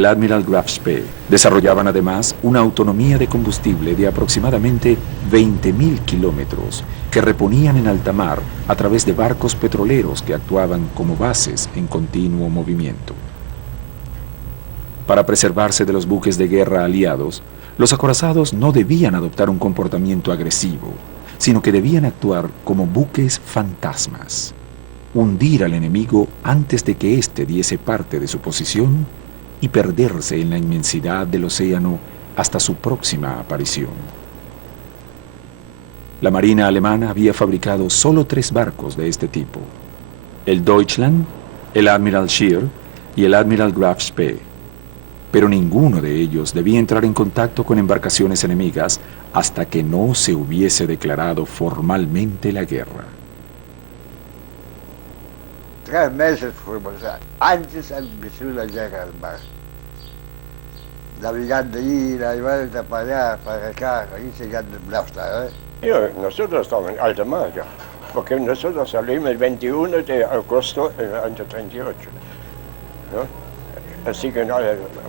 el Admiral Graf Spee desarrollaban además una autonomía de combustible de aproximadamente 20.000 kilómetros que reponían en alta mar a través de barcos petroleros que actuaban como bases en continuo movimiento. Para preservarse de los buques de guerra aliados, los acorazados no debían adoptar un comportamiento agresivo, sino que debían actuar como buques fantasmas, hundir al enemigo antes de que éste diese parte de su posición y perderse en la inmensidad del océano hasta su próxima aparición. La Marina alemana había fabricado solo 3 barcos de este tipo: el Deutschland, el Admiral Scheer y el Admiral Graf Spee, pero ninguno de ellos debía entrar en contacto con embarcaciones enemigas hasta que no se hubiese declarado formalmente la guerra. 3 meses fuimos antes del inicio de la guerra al mar. Navegando ida y vuelta para allá, para acá, ahí llegando en Blausta, Nosotros estábamos en alta mar ya, porque nosotros salimos el 21 de agosto del año 38. ¿No? Así que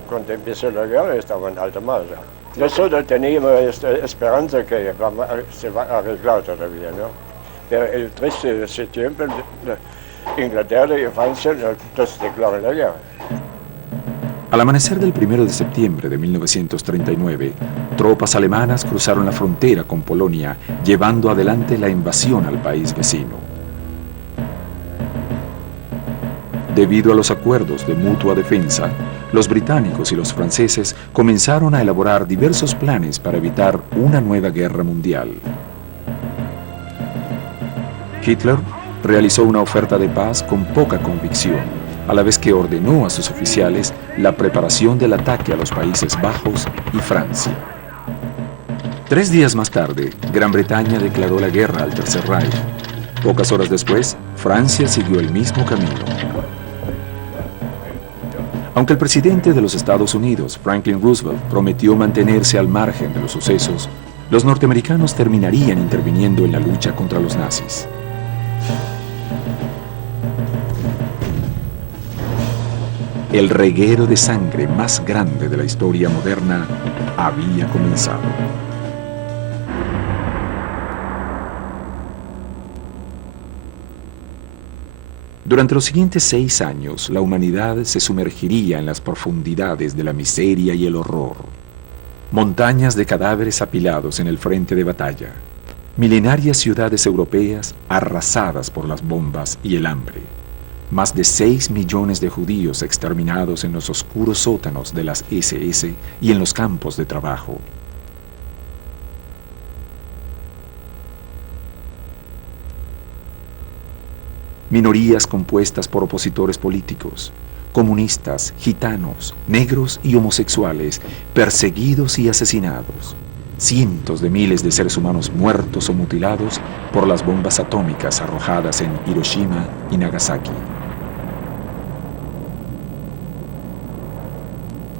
cuando empezó la guerra estaba en alta mar ya. Nosotros teníamos esta esperanza que se va a arreglar todavía, ¿no? Pero el 13 de septiembre Inglaterra y Francia nos declaran la guerra. Al amanecer del 1 de septiembre de 1939, tropas alemanas cruzaron la frontera con Polonia, llevando adelante la invasión al país vecino. Debido a los acuerdos de mutua defensa, los británicos y los franceses comenzaron a elaborar diversos planes para evitar una nueva guerra mundial. Hitler realizó una oferta de paz con poca convicción, a la vez que ordenó a sus oficiales la preparación del ataque a los Países Bajos y Francia. 3 días más tarde, Gran Bretaña declaró la guerra al Tercer Reich. Pocas horas después, Francia siguió el mismo camino. Aunque el presidente de los Estados Unidos, Franklin Roosevelt, prometió mantenerse al margen de los sucesos, los norteamericanos terminarían interviniendo en la lucha contra los nazis. El reguero de sangre más grande de la historia moderna había comenzado. Durante los siguientes 6 años, la humanidad se sumergiría en las profundidades de la miseria y el horror. Montañas de cadáveres apilados en el frente de batalla, milenarias ciudades europeas arrasadas por las bombas y el hambre, más de 6 millones de judíos exterminados en los oscuros sótanos de las SS y en los campos de trabajo. Minorías compuestas por opositores políticos, comunistas, gitanos, negros y homosexuales, perseguidos y asesinados. Cientos de miles de seres humanos muertos o mutilados por las bombas atómicas arrojadas en Hiroshima y Nagasaki.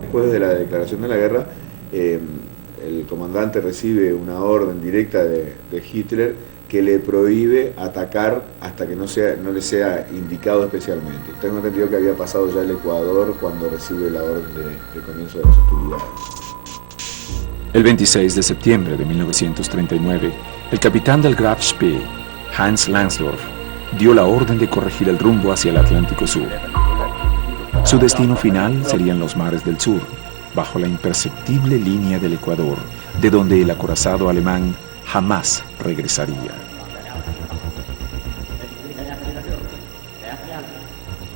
Después de la declaración de la guerra, el comandante recibe una orden directa de Hitler que le prohíbe atacar hasta que no le sea indicado especialmente. Tengo entendido que había pasado ya el Ecuador cuando recibe la orden de comienzo de las hostilidades. El 26 de septiembre de 1939, el capitán del Graf Spee, Hans Langsdorff, dio la orden de corregir el rumbo hacia el Atlántico Sur. Su destino final serían los mares del sur, bajo la imperceptible línea del Ecuador, de donde el acorazado alemán jamás regresaría.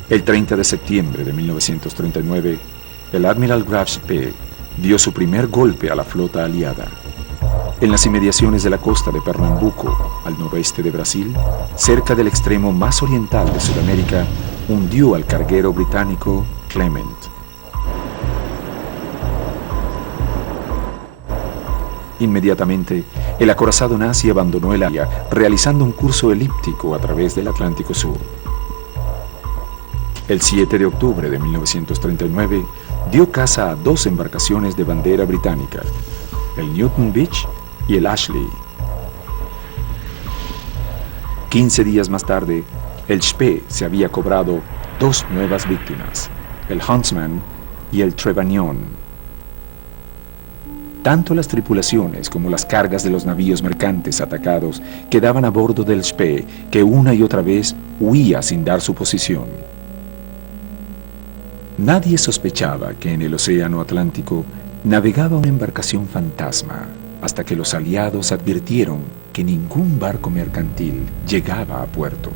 El 30 de septiembre de 1939, el Admiral Graf Spee dio su primer golpe a la flota aliada. En las inmediaciones de la costa de Pernambuco, al noroeste de Brasil, cerca del extremo más oriental de Sudamérica, hundió al carguero británico Clement. Inmediatamente, el acorazado nazi abandonó el área, realizando un curso elíptico a través del Atlántico Sur. El 7 de octubre de 1939, dio caza a 2 embarcaciones de bandera británica, el Newton Beach y el Ashley. 15 días más tarde, el Spee se había cobrado 2 nuevas víctimas, el Huntsman y el Trevanion. Tanto las tripulaciones como las cargas de los navíos mercantes atacados quedaban a bordo del Spee, que una y otra vez huía sin dar su posición. Nadie sospechaba que en el Océano Atlántico navegaba una embarcación fantasma, hasta que los aliados advirtieron que ningún barco mercantil llegaba a puerto.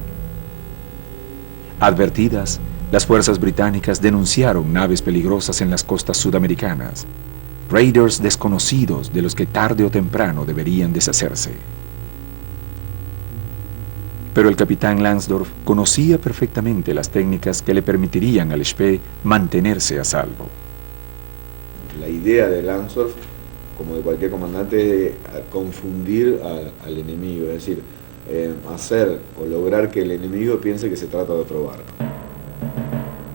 Advertidas, las fuerzas británicas denunciaron naves peligrosas en las costas sudamericanas, raiders desconocidos de los que tarde o temprano deberían deshacerse. Pero el capitán Langsdorff conocía perfectamente las técnicas que le permitirían al Spee mantenerse a salvo. La idea de Langsdorff, como de cualquier comandante, es confundir al enemigo, es decir, hacer o lograr que el enemigo piense que se trata de otro barco.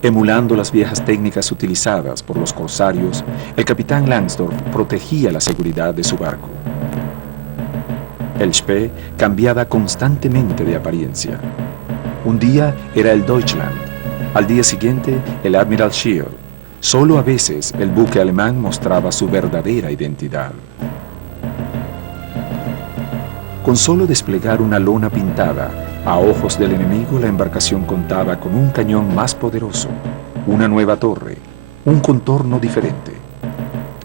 Emulando las viejas técnicas utilizadas por los corsarios, el capitán Langsdorff protegía la seguridad de su barco. El Spee cambiaba constantemente de apariencia. Un día era el Deutschland, al día siguiente el Admiral Scheele. Solo a veces el buque alemán mostraba su verdadera identidad. Con solo desplegar una lona pintada, a ojos del enemigo la embarcación contaba con un cañón más poderoso, una nueva torre, un contorno diferente.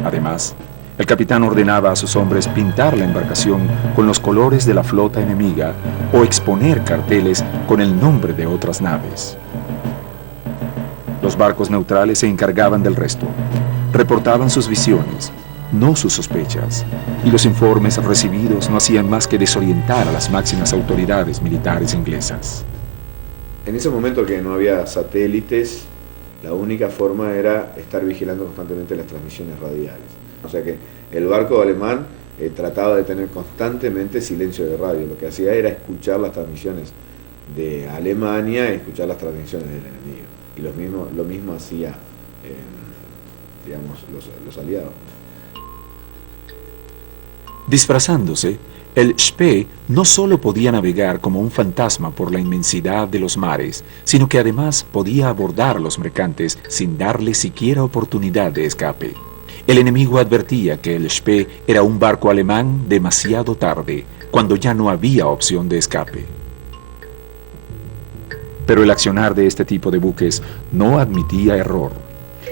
Además, el capitán ordenaba a sus hombres pintar la embarcación con los colores de la flota enemiga o exponer carteles con el nombre de otras naves. Los barcos neutrales se encargaban del resto. Reportaban sus visiones, no sus sospechas, y los informes recibidos no hacían más que desorientar a las máximas autoridades militares inglesas. En ese momento que no había satélites, la única forma era estar vigilando constantemente las transmisiones radiales. O sea que el barco alemán trataba de tener constantemente silencio de radio. Lo que hacía era escuchar las transmisiones de Alemania y escuchar las transmisiones del enemigo. Y lo mismo hacía, digamos, los aliados. Disfrazándose, el Spee no solo podía navegar como un fantasma por la inmensidad de los mares, sino que además podía abordar los mercantes sin darle siquiera oportunidad de escape. El enemigo advertía que el Spee era un barco alemán demasiado tarde, cuando ya no había opción de escape. Pero el accionar de este tipo de buques no admitía error.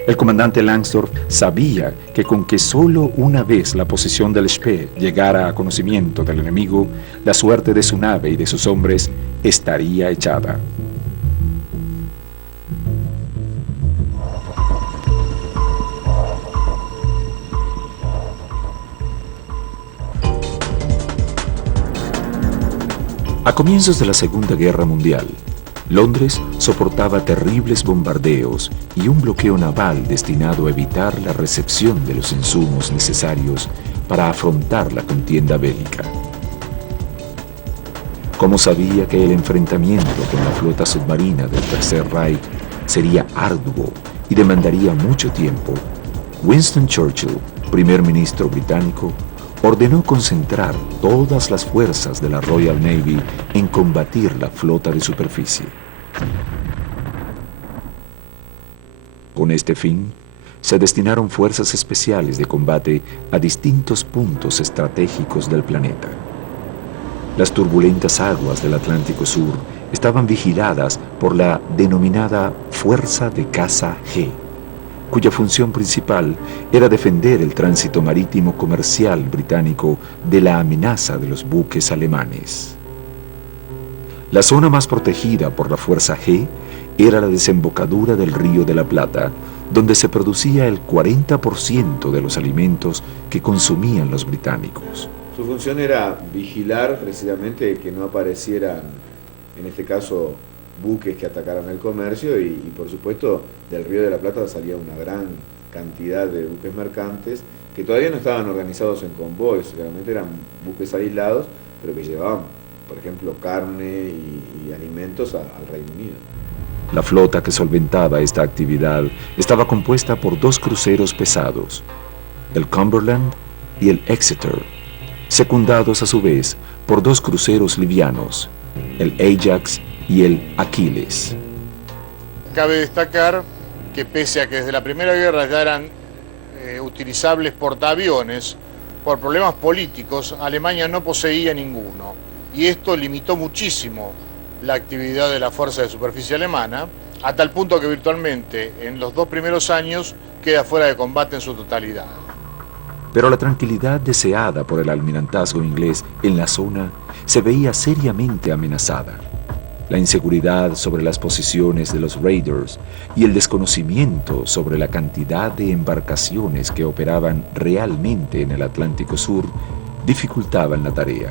El comandante Langsdorff sabía que con que solo una vez la posición del Spee llegara a conocimiento del enemigo, la suerte de su nave y de sus hombres estaría echada. A comienzos de la Segunda Guerra Mundial, Londres soportaba terribles bombardeos y un bloqueo naval destinado a evitar la recepción de los insumos necesarios para afrontar la contienda bélica. Como sabía que el enfrentamiento con la flota submarina del Tercer Reich sería arduo y demandaría mucho tiempo, Winston Churchill, primer ministro británico, ordenó concentrar todas las fuerzas de la Royal Navy en combatir la flota de superficie. Con este fin, se destinaron fuerzas especiales de combate a distintos puntos estratégicos del planeta. Las turbulentas aguas del Atlántico Sur estaban vigiladas por la denominada Fuerza de Caza G, cuya función principal era defender el tránsito marítimo comercial británico de la amenaza de los buques alemanes. La zona más protegida por la Fuerza G era la desembocadura del Río de la Plata, donde se producía el 40% de los alimentos que consumían los británicos. Su función era vigilar precisamente que no aparecieran, en este caso, buques que atacaran el comercio y por supuesto del Río de la Plata salía una gran cantidad de buques mercantes que todavía no estaban organizados en convoyes, realmente eran buques aislados, pero que llevaban, por ejemplo, carne y alimentos al Reino Unido. La flota que solventaba esta actividad estaba compuesta por 2 cruceros pesados, el Cumberland y el Exeter, secundados a su vez por 2 cruceros livianos, el Ajax y el Achilles. Cabe destacar que pese a que desde la Primera Guerra ya eran utilizables portaaviones, por problemas políticos, Alemania no poseía ninguno. Y esto limitó muchísimo la actividad de la Fuerza de Superficie alemana, a tal punto que virtualmente en los 2 primeros años queda fuera de combate en su totalidad. Pero la tranquilidad deseada por el almirantazgo inglés en la zona se veía seriamente amenazada. La inseguridad sobre las posiciones de los raiders y el desconocimiento sobre la cantidad de embarcaciones que operaban realmente en el Atlántico Sur dificultaban la tarea.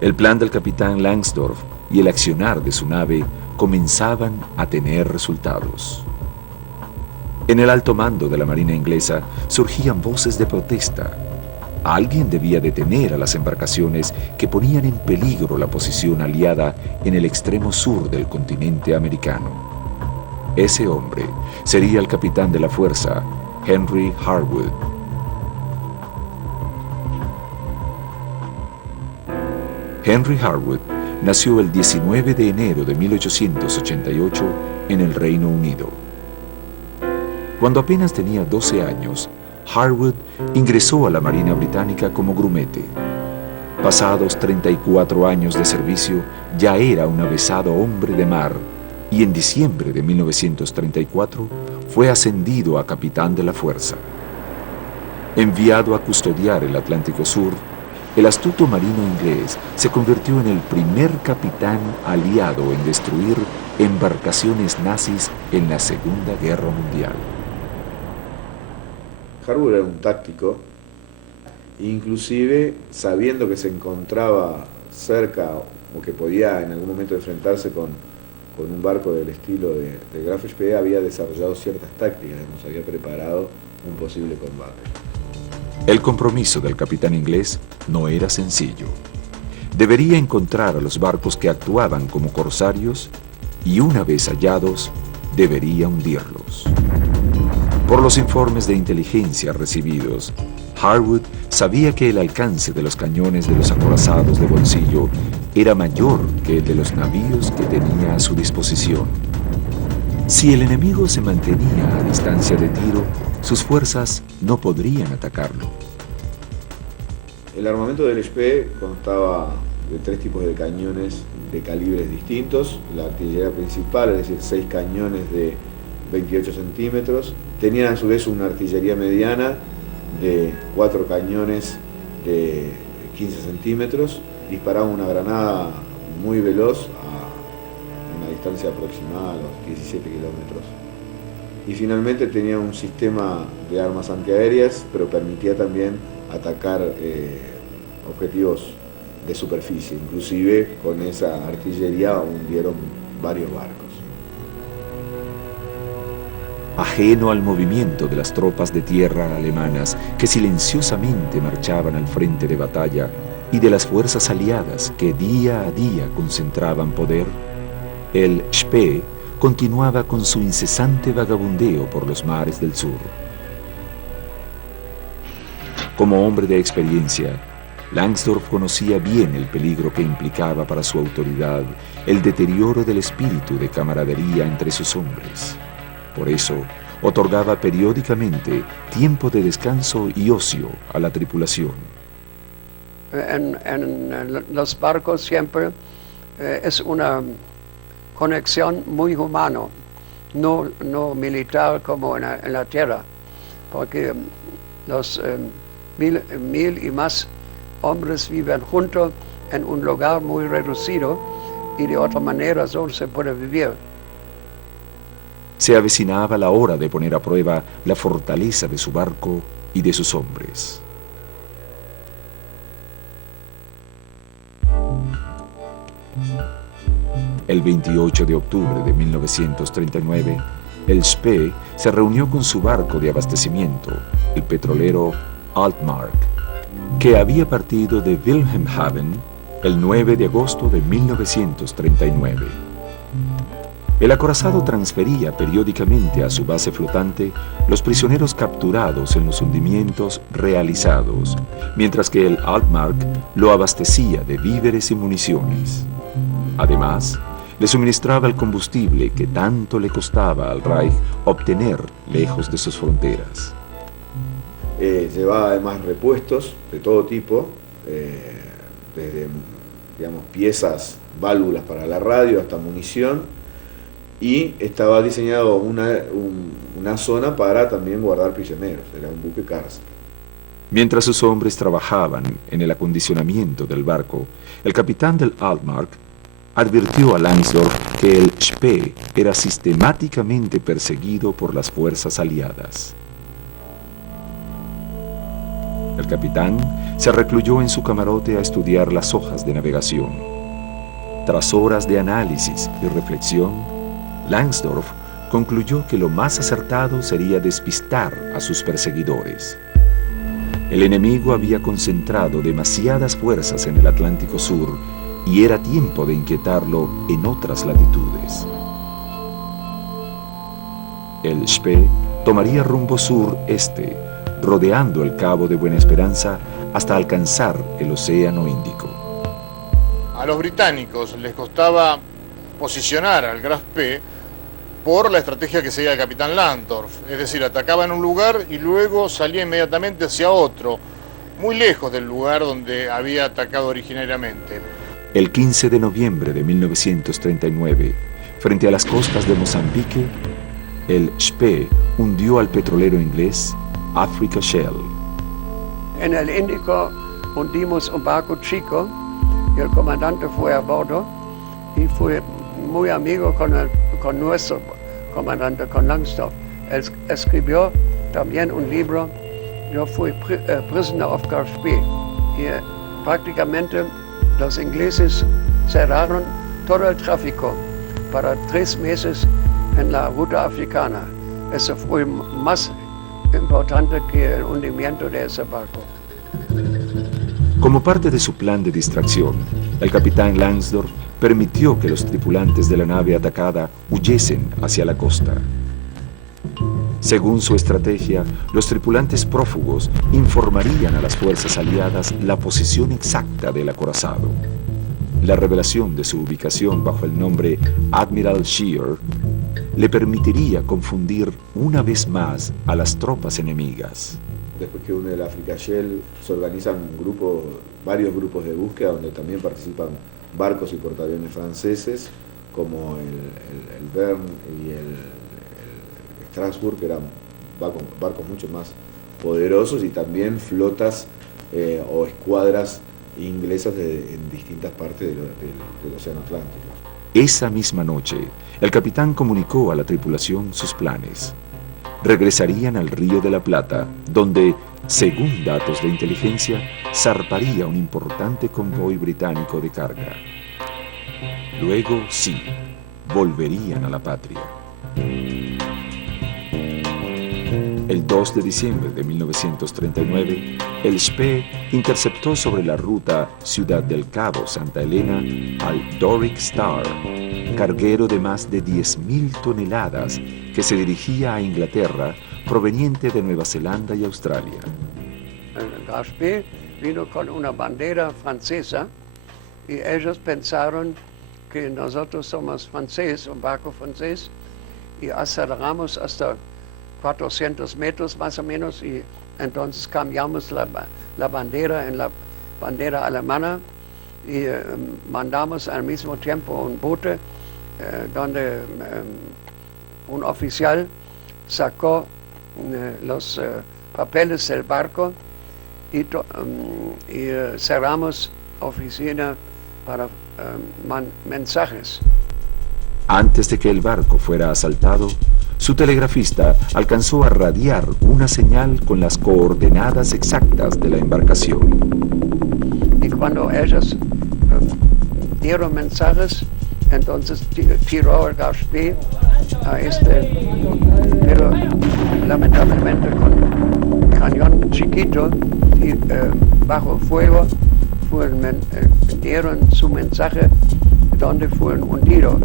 El plan del capitán Langsdorff y el accionar de su nave comenzaban a tener resultados. En el alto mando de la Marina inglesa surgían voces de protesta. Alguien debía detener a las embarcaciones que ponían en peligro la posición aliada en el extremo sur del continente americano. Ese hombre sería el capitán de la fuerza, Henry Harwood. Henry Harwood nació el 19 de enero de 1888 en el Reino Unido. Cuando apenas tenía 12 años, Harwood ingresó a la Marina Británica como grumete. Pasados 34 años de servicio, ya era un avezado hombre de mar y en diciembre de 1934 fue ascendido a capitán de la fuerza. Enviado a custodiar el Atlántico Sur, el astuto marino inglés se convirtió en el primer capitán aliado en destruir embarcaciones nazis en la Segunda Guerra Mundial. Harwood era un táctico, inclusive sabiendo que se encontraba cerca o que podía en algún momento enfrentarse con un barco del estilo de Graf Spee, había desarrollado ciertas tácticas, nos había preparado un posible combate. El compromiso del capitán inglés no era sencillo. Debería encontrar a los barcos que actuaban como corsarios y una vez hallados, debería hundirlos. Por los informes de inteligencia recibidos, Harwood sabía que el alcance de los cañones de los acorazados de bolsillo era mayor que el de los navíos que tenía a su disposición. Si el enemigo se mantenía a distancia de tiro, sus fuerzas no podrían atacarlo. El armamento del Spee constaba de 3 tipos de cañones de calibres distintos. La artillería principal, es decir, 6 cañones de 28 centímetros. Tenían a su vez una artillería mediana de 4 cañones de 15 centímetros. Disparaban una granada muy veloz a una distancia aproximada a los 17 kilómetros. Y finalmente tenía un sistema de armas antiaéreas, pero permitía también atacar objetivos de superficie. Inclusive con esa artillería hundieron varios barcos. Ajeno al movimiento de las tropas de tierra alemanas que silenciosamente marchaban al frente de batalla y de las fuerzas aliadas que día a día concentraban poder, el Spee continuaba con su incesante vagabundeo por los mares del sur. Como hombre de experiencia, Langsdorff conocía bien el peligro que implicaba para su autoridad el deterioro del espíritu de camaradería entre sus hombres. Por eso, otorgaba periódicamente tiempo de descanso y ocio a la tripulación. En los barcos siempre es una conexión muy humana, no militar como en la tierra, porque los 1000 y más hombres viven juntos en un lugar muy reducido y de otra manera solo se puede vivir. Se avecinaba la hora de poner a prueba la fortaleza de su barco y de sus hombres. El 28 de octubre de 1939, el Spee se reunió con su barco de abastecimiento, el petrolero Altmark, que había partido de Wilhelmshaven el 9 de agosto de 1939. El acorazado transfería periódicamente a su base flotante los prisioneros capturados en los hundimientos realizados, mientras que el Altmark lo abastecía de víveres y municiones. Además, le suministraba el combustible que tanto le costaba al Reich obtener lejos de sus fronteras. Llevaba además repuestos de todo tipo, desde digamos, piezas, válvulas para la radio hasta munición, y estaba diseñado una zona para también guardar prisioneros, era un buque cárcel. Mientras sus hombres trabajaban en el acondicionamiento del barco, el capitán del Altmark advirtió a Langsdorff que el Spee era sistemáticamente perseguido por las fuerzas aliadas. El capitán se recluyó en su camarote a estudiar las hojas de navegación. Tras horas de análisis y reflexión, Langsdorff concluyó que lo más acertado sería despistar a sus perseguidores. El enemigo había concentrado demasiadas fuerzas en el Atlántico Sur y era tiempo de inquietarlo en otras latitudes. El Spee tomaría rumbo sur-este, rodeando el Cabo de Buena Esperanza hasta alcanzar el Océano Índico. A los británicos les costaba posicionar al Graf Spee por la estrategia que seguía el capitán Langsdorff, es decir, atacaba en un lugar y luego salía inmediatamente hacia otro, muy lejos del lugar donde había atacado originariamente. El 15 de noviembre de 1939, frente a las costas de Mozambique, el Spee hundió al petrolero inglés Africa Shell. En el Índico hundimos un barco chico y el comandante fue a bordo y fue muy amigo con nuestro comandante, con Langsdorff. Él escribió también un libro, yo fui Prisoner of Graf Spee, y prácticamente los ingleses cerraron todo el tráfico para 3 meses en la ruta africana. Eso fue más importante que el hundimiento de ese barco. Como parte de su plan de distracción, el capitán Langsdorff permitió que los tripulantes de la nave atacada huyesen hacia la costa. Según su estrategia, los tripulantes prófugos informarían a las fuerzas aliadas la posición exacta del acorazado. La revelación de su ubicación bajo el nombre Admiral Scheer le permitiría confundir una vez más a las tropas enemigas. Después que une el Africa Shell, se organizan varios grupos de búsqueda donde también participan barcos y portaaviones franceses, como el Bern y el Strasbourg, que eran barcos mucho más poderosos, y también flotas o escuadras inglesas en distintas partes del Océano Atlántico. Esa misma noche, el capitán comunicó a la tripulación sus planes. Regresarían al Río de la Plata, donde, según datos de inteligencia, zarparía un importante convoy británico de carga. Luego, sí, volverían a la patria. El 2 de diciembre de 1939, el Spee interceptó sobre la ruta Ciudad del Cabo-Santa Elena al Doric Star, carguero de más de 10.000 toneladas que se dirigía a Inglaterra, proveniente de Nueva Zelanda y Australia. El Graf Spee vino con una bandera francesa y ellos pensaron que nosotros somos franceses, un barco francés, y aceleramos hasta 400 metros más o menos, y entonces cambiamos la bandera en la bandera alemana y mandamos al mismo tiempo un bote donde un oficial sacó los papeles del barco y cerramos oficina para mensajes. Antes de que el barco fuera asaltado, su telegrafista alcanzó a radiar una señal con las coordenadas exactas de la embarcación. Y cuando ellos dieron mensajes, entonces tiró el Graf Spee a pero lamentablemente con cañón chiquito y bajo fuego dieron su mensaje donde fueron hundidos.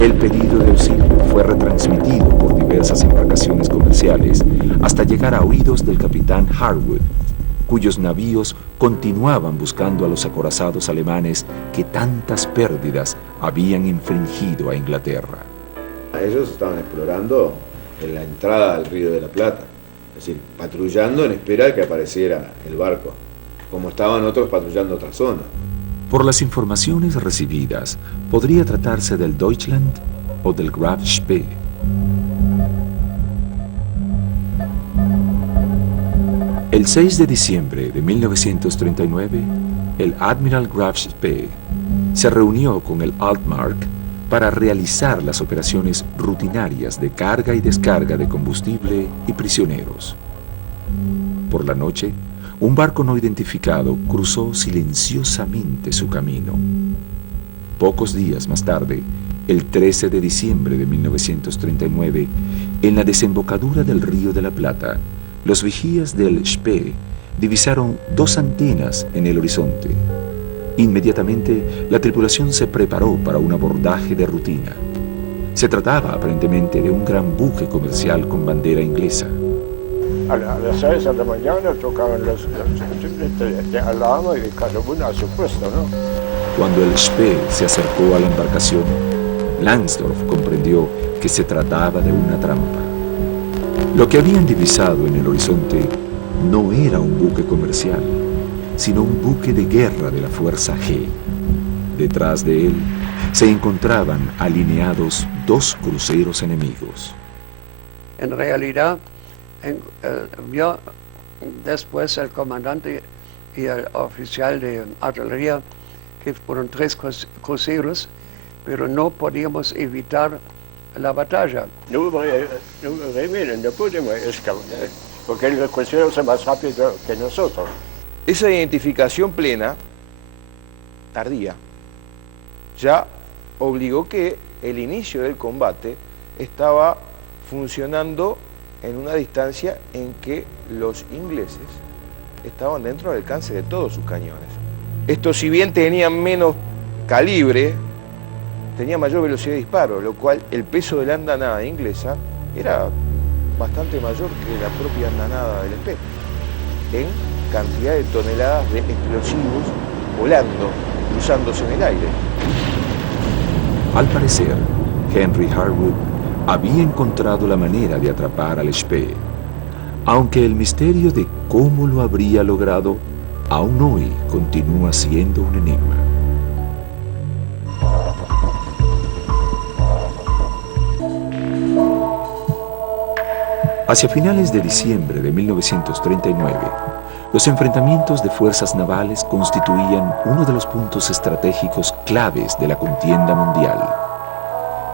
El pedido de auxilio fue retransmitido por diversas embarcaciones comerciales hasta llegar a oídos del capitán Harwood. cuyos navíos continuaban buscando a los acorazados alemanes que tantas pérdidas habían infligido a Inglaterra. Ellos estaban explorando en la entrada al Río de la Plata, es decir, patrullando en espera de que apareciera el barco, como estaban otros patrullando otra zona. Por las informaciones recibidas, podría tratarse del Deutschland o del Graf Spee. El 6 de diciembre de 1939, el Admiral Graf Spee se reunió con el Altmark para realizar las operaciones rutinarias de carga y descarga de combustible y prisioneros. Por la noche, un barco no identificado cruzó silenciosamente su camino. Pocos días más tarde, el 13 de diciembre de 1939, en la desembocadura del Río de la Plata, los vigías del Spee divisaron 2 antenas en el horizonte. Inmediatamente, la tripulación se preparó para un abordaje de rutina. Se trataba aparentemente de un gran buque comercial con bandera inglesa. A las 6 de la mañana tocaban los de alarma y cada uno a su puesto, ¿no? Cuando el Spee se acercó a la embarcación, Langsdorff comprendió que se trataba de una trampa. Lo que habían divisado en el horizonte no era un buque comercial, sino un buque de guerra de la Fuerza G. Detrás de él se encontraban alineados 2 cruceros enemigos. En realidad, vio después el comandante y el oficial de artillería que fueron 3 cruceros, pero no podíamos evitar la batalla. No hubo remedio, no pudimos escapar, porque los cruceros son más rápidos que nosotros. Esa identificación plena, tardía, ya obligó que el inicio del combate estaba funcionando en una distancia en que los ingleses estaban dentro del alcance de todos sus cañones. Estos, si bien tenían menos calibre, tenían mayor velocidad de disparo, lo cual el peso de la andanada inglesa era bastante mayor que la propia andanada del Spee, en cantidad de toneladas de explosivos volando, cruzándose en el aire. Al parecer, Henry Harwood había encontrado la manera de atrapar al Spee, aunque el misterio de cómo lo habría logrado aún hoy continúa siendo un enigma. Hacia finales de diciembre de 1939, los enfrentamientos de fuerzas navales constituían uno de los puntos estratégicos claves de la contienda mundial.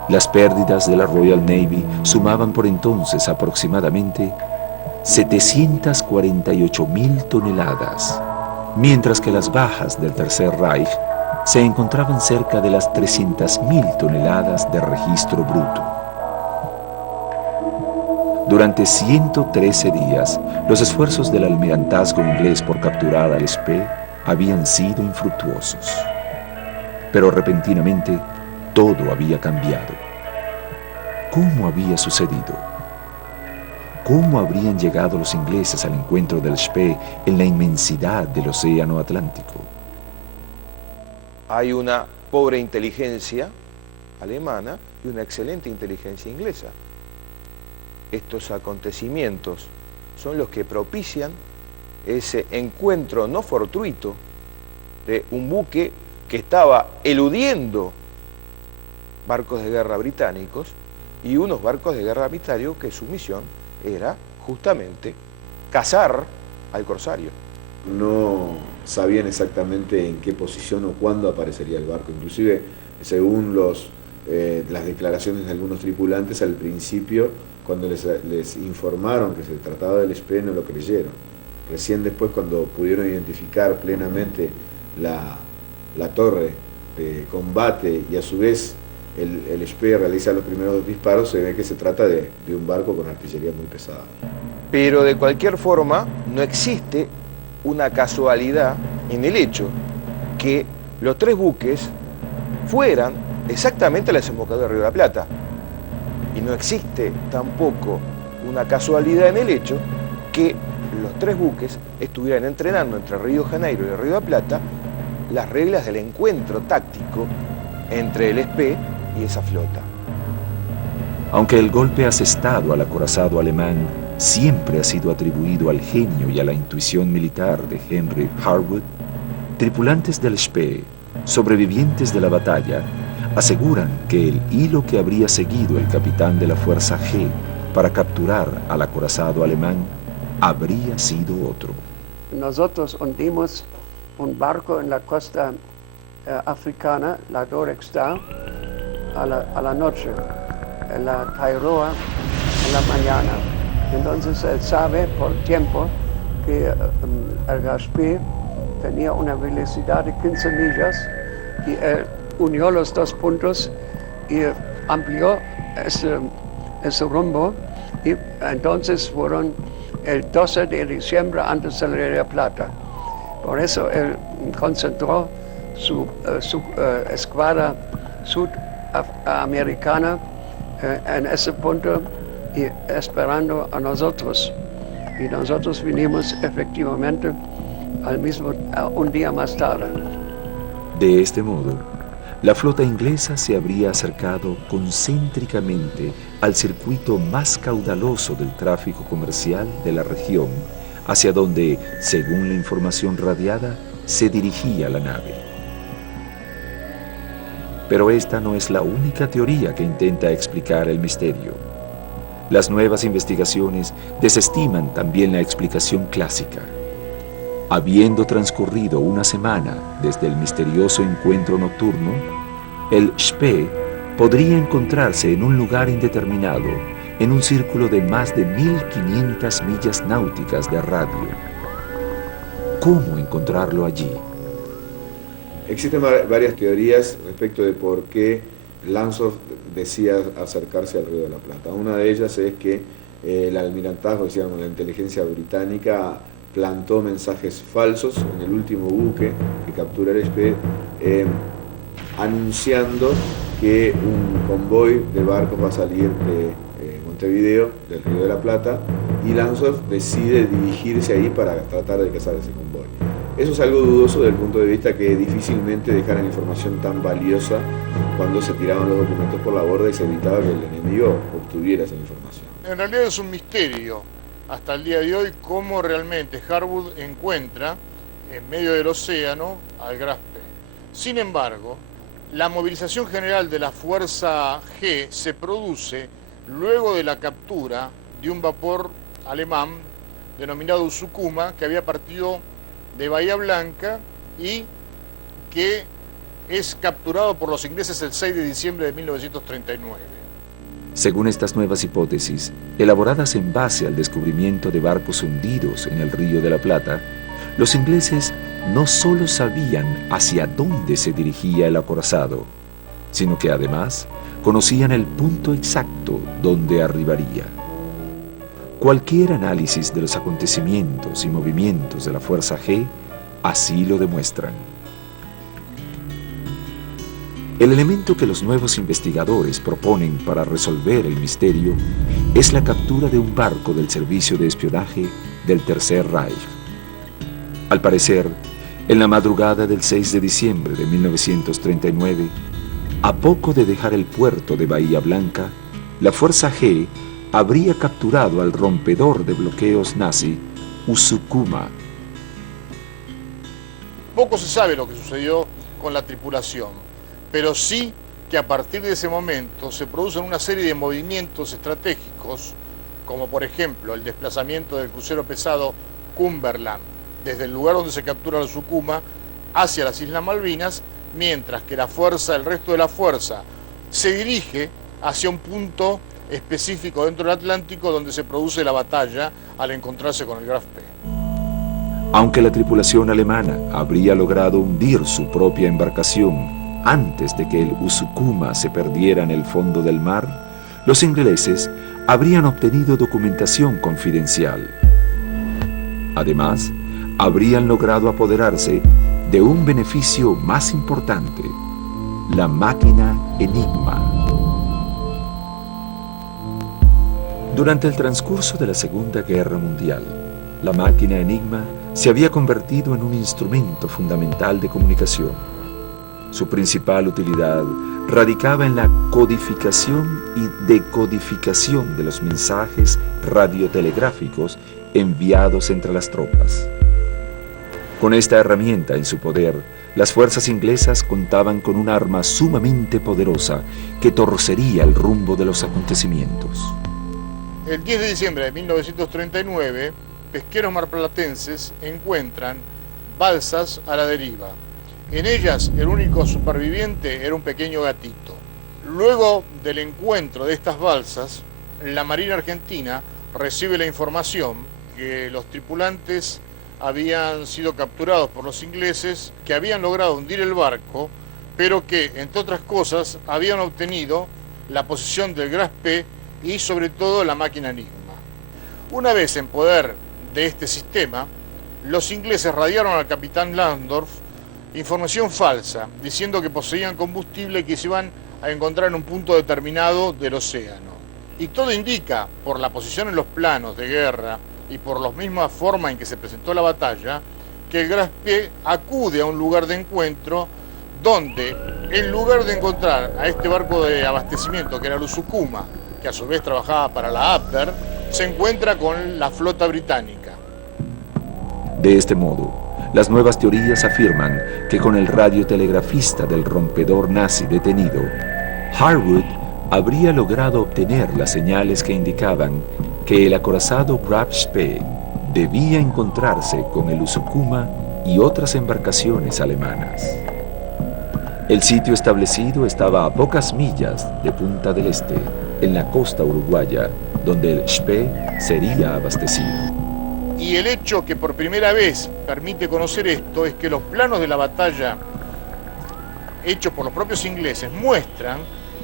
Las pérdidas de la Royal Navy sumaban por entonces aproximadamente 748.000 toneladas, mientras que las bajas del Tercer Reich se encontraban cerca de las 300.000 toneladas de registro bruto. Durante 113 días, los esfuerzos del almirantazgo inglés por capturar al Spee habían sido infructuosos. Pero repentinamente, todo había cambiado. ¿Cómo había sucedido? ¿Cómo habrían llegado los ingleses al encuentro del Spee en la inmensidad del océano Atlántico? Hay una pobre inteligencia alemana y una excelente inteligencia inglesa. Estos acontecimientos son los que propician ese encuentro no fortuito de un buque que estaba eludiendo barcos de guerra británicos y unos barcos de guerra británicos que su misión era justamente cazar al corsario. No sabían exactamente en qué posición o cuándo aparecería el barco, inclusive según las declaraciones de algunos tripulantes al principio, cuando les informaron que se trataba del Spee, no lo creyeron. Recién después, cuando pudieron identificar plenamente la torre de combate y a su vez el Spee realiza los primeros disparos, se ve que se trata de un barco con artillería muy pesada. Pero de cualquier forma, no existe una casualidad en el hecho que los 3 buques fueran exactamente a la desembocadura del Río de la Plata. Y no existe tampoco una casualidad en el hecho que los 3 buques estuvieran entrenando entre Río de Janeiro y el Río de la Plata las reglas del encuentro táctico entre el Spee y esa flota. Aunque el golpe asestado al acorazado alemán siempre ha sido atribuido al genio y a la intuición militar de Henry Harwood, tripulantes del Spee, sobrevivientes de la batalla, aseguran que el hilo que habría seguido el capitán de la Fuerza G para capturar al acorazado alemán habría sido otro. Nosotros hundimos un barco en la costa africana, la Dorexstar, a la noche, en la Tairoa en la mañana. Entonces él sabe por tiempo que el Gaspé tenía una velocidad de 15 millas y él unió los 2 puntos y amplió ese rumbo, y entonces fueron el 12 de diciembre antes del Río de la Plata. Por eso él concentró su escuadra sudamericana en ese punto y esperando a nosotros. Y nosotros vinimos efectivamente un día más tarde. De este modo, la flota inglesa se habría acercado concéntricamente al circuito más caudaloso del tráfico comercial de la región, hacia donde, según la información radiada, se dirigía la nave. Pero esta no es la única teoría que intenta explicar el misterio. Las nuevas investigaciones desestiman también la explicación clásica. Habiendo transcurrido una semana desde el misterioso encuentro nocturno, el Spee podría encontrarse en un lugar indeterminado, en un círculo de más de 1500 millas náuticas de radio. ¿Cómo encontrarlo allí? Existen varias teorías respecto de por qué Langsdorff decía acercarse al Río de la Plata. Una de ellas es que el almirantazgo, decíamos, la inteligencia británica plantó mensajes falsos en el último buque que captura el Spee, anunciando que un convoy de barcos va a salir de Montevideo, del Río de la Plata, y Langsdorff decide dirigirse ahí para tratar de cazar ese convoy. Eso es algo dudoso desde el punto de vista que difícilmente dejaran información tan valiosa cuando se tiraban los documentos por la borda y se evitaba que el enemigo obtuviera esa información. En realidad es un misterio hasta el día de hoy cómo realmente Harwood encuentra en medio del océano al Gaspé. Sin embargo, la movilización general de la Fuerza G se produce luego de la captura de un vapor alemán denominado Usukuma, que había partido de Bahía Blanca y que es capturado por los ingleses el 6 de diciembre de 1939. Según estas nuevas hipótesis, elaboradas en base al descubrimiento de barcos hundidos en el Río de la Plata, los ingleses no solo sabían hacia dónde se dirigía el acorazado, sino que además conocían el punto exacto donde arribaría. Cualquier análisis de los acontecimientos y movimientos de la Fuerza G así lo demuestran. El elemento que los nuevos investigadores proponen para resolver el misterio es la captura de un barco del servicio de espionaje del Tercer Reich. Al parecer, en la madrugada del 6 de diciembre de 1939, a poco de dejar el puerto de Bahía Blanca, la Fuerza G habría capturado al rompedor de bloqueos nazi Usukuma. Poco se sabe lo que sucedió con la tripulación, pero sí que a partir de ese momento se producen una serie de movimientos estratégicos, como por ejemplo el desplazamiento del crucero pesado Cumberland desde el lugar donde se captura el Usukuma hacia las Islas Malvinas, mientras que el resto de la fuerza se dirige hacia un punto específico dentro del Atlántico donde se produce la batalla al encontrarse con el Gaspé. Aunque la tripulación alemana habría logrado hundir su propia embarcación antes de que el Usukuma se perdiera en el fondo del mar, los ingleses habrían obtenido documentación confidencial. Además, habrían logrado apoderarse de un beneficio más importante, la máquina Enigma. Durante el transcurso de la Segunda Guerra Mundial, La máquina Enigma se había convertido en un instrumento fundamental de comunicación. Su principal utilidad radicaba en la codificación y decodificación de los mensajes radiotelegráficos enviados entre las tropas. Con esta herramienta en su poder, las fuerzas inglesas contaban con un arma sumamente poderosa que torcería el rumbo de los acontecimientos. El 10 de diciembre de 1939, pesqueros marplatenses encuentran balsas a la deriva. En ellas, el único superviviente era un pequeño gatito. Luego del encuentro de estas balsas, la Marina Argentina recibe la información que los tripulantes habían sido capturados por los ingleses, que habían logrado hundir el barco, pero que, entre otras cosas, habían obtenido la posición del Grasp y sobre todo la máquina Enigma. Una vez en poder de este sistema, los ingleses radiaron al capitán Langsdorff información falsa, diciendo que poseían combustible que se iban a encontrar en un punto determinado del océano. Y todo indica, por la posición en los planos de guerra y por la misma forma en que se presentó la batalla, que el Grasp acude a un lugar de encuentro donde, en lugar de encontrar a este barco de abastecimiento que era el Usukuma, que a su vez trabajaba para la Abwehr, se encuentra con la flota británica. De este modo, las nuevas teorías afirman que con el radiotelegrafista del rompedor nazi detenido, Harwood habría logrado obtener las señales que indicaban que el acorazado Graf Spee debía encontrarse con el Usukuma y otras embarcaciones alemanas. El sitio establecido estaba a pocas millas de Punta del Este, en la costa uruguaya, donde el Spee sería abastecido. Y el hecho que por primera vez permite conocer esto es que los planos de la batalla hechos por los propios ingleses muestran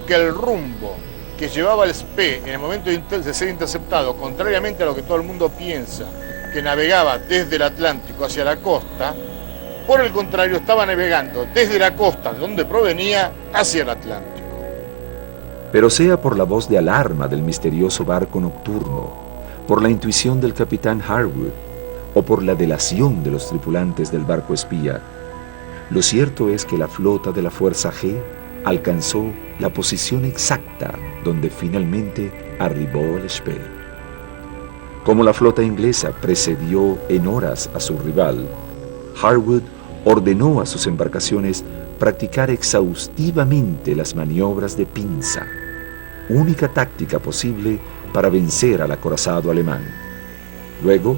que el rumbo que llevaba el Spee en el momento de ser interceptado, contrariamente a lo que todo el mundo piensa, que navegaba desde el Atlántico hacia la costa, por el contrario estaba navegando desde la costa de donde provenía hacia el Atlántico. Pero sea por la voz de alarma del misterioso barco nocturno, por la intuición del capitán Harwood o por la delación de los tripulantes del barco espía, lo cierto es que la flota de la Fuerza G alcanzó la posición exacta donde finalmente arribó el Spee. Como la flota inglesa precedió en horas a su rival, Harwood ordenó a sus embarcaciones practicar exhaustivamente las maniobras de pinza, única táctica posible para vencer al acorazado alemán. Luego,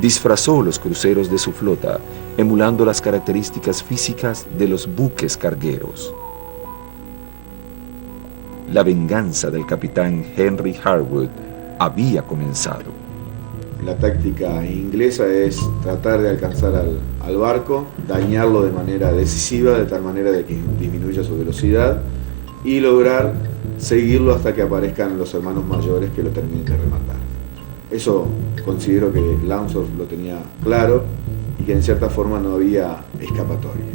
disfrazó los cruceros de su flota, emulando las características físicas de los buques cargueros. La venganza del capitán Henry Harwood había comenzado. La táctica inglesa es tratar de alcanzar al barco, dañarlo de manera decisiva, de tal manera de que disminuya su velocidad y lograr seguirlo hasta que aparezcan los hermanos mayores que lo terminen de rematar. Eso considero que Langsdorff lo tenía claro y que en cierta forma no había escapatoria.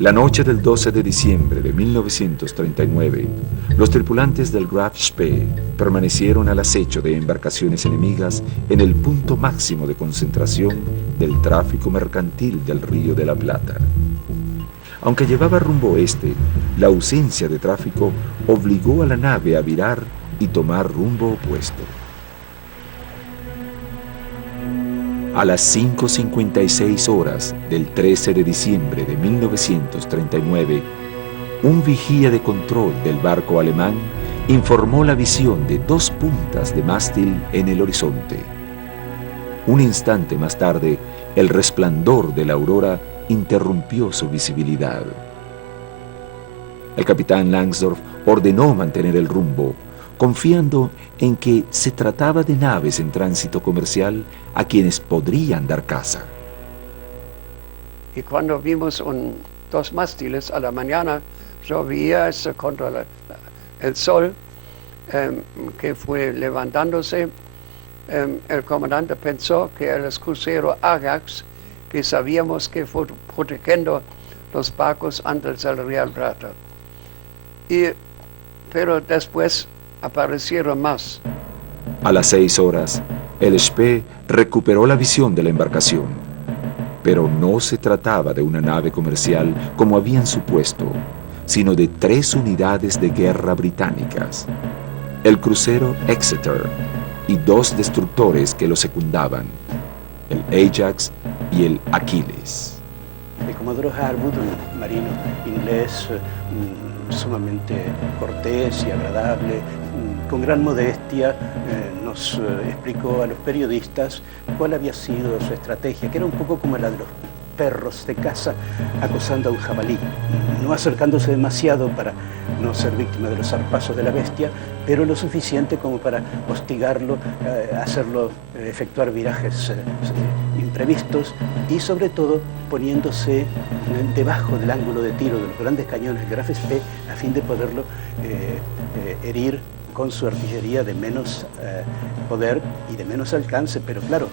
La noche del 12 de diciembre de 1939, los tripulantes del Graf Spee permanecieron al acecho de embarcaciones enemigas en el punto máximo de concentración del tráfico mercantil del Río de la Plata. Aunque llevaba rumbo oeste, la ausencia de tráfico obligó a la nave a virar y tomar rumbo opuesto. A las 5:56 horas del 13 de diciembre de 1939, un vigía de control del barco alemán informó la visión de 2 puntas de mástil en el horizonte. Un instante más tarde, el resplandor de la aurora interrumpió su visibilidad. El capitán Langsdorff ordenó mantener el rumbo, confiando en que se trataba de naves en tránsito comercial a quienes podrían dar caza. Y cuando vimos 2 mástiles a la mañana, yo veía eso contra el sol que fue levantándose. El comandante pensó que era el crucero Ajax, que sabíamos que fue protegiendo los barcos antes del Real Plata. Pero después aparecieron más. A las 6 horas, El Spee recuperó la visión de la embarcación, pero no se trataba de una nave comercial como habían supuesto, sino de 3 unidades de guerra británicas, el crucero Exeter y 2 destructores que lo secundaban, el Ajax y el Achilles. El comodoro Harwood, un marino inglés sumamente cortés y agradable, con gran modestia, nos explicó a los periodistas cuál había sido su estrategia, que era un poco como la de los perros de caza acosando a un jabalí, no acercándose demasiado para no ser víctima de los zarpazos de la bestia, pero lo suficiente como para hostigarlo, hacerlo efectuar virajes imprevistos y sobre todo poniéndose debajo del ángulo de tiro de los grandes cañones Graf Spee a fin de poderlo herir con su artillería de menos poder y de menos alcance, pero claro,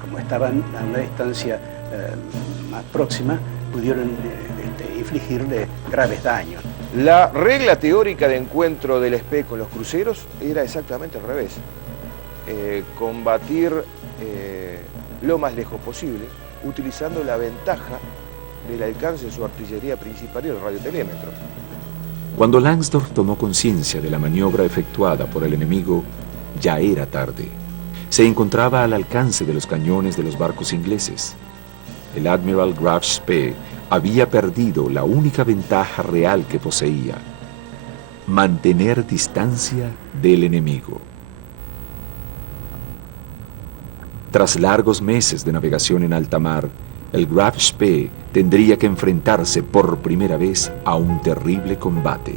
como estaban a una distancia más próxima, pudieron infligirle graves daños. La regla teórica de encuentro del Spee con los cruceros era exactamente al revés. Combatir lo más lejos posible, utilizando la ventaja del alcance de su artillería principal y el radiotelémetro. Cuando Langsdorff tomó conciencia de la maniobra efectuada por el enemigo, ya era tarde. Se encontraba al alcance de los cañones de los barcos ingleses. El Admiral Graf Spee había perdido la única ventaja real que poseía: mantener distancia del enemigo. Tras largos meses de navegación en alta mar, el Graf Spee tendría que enfrentarse por primera vez a un terrible combate.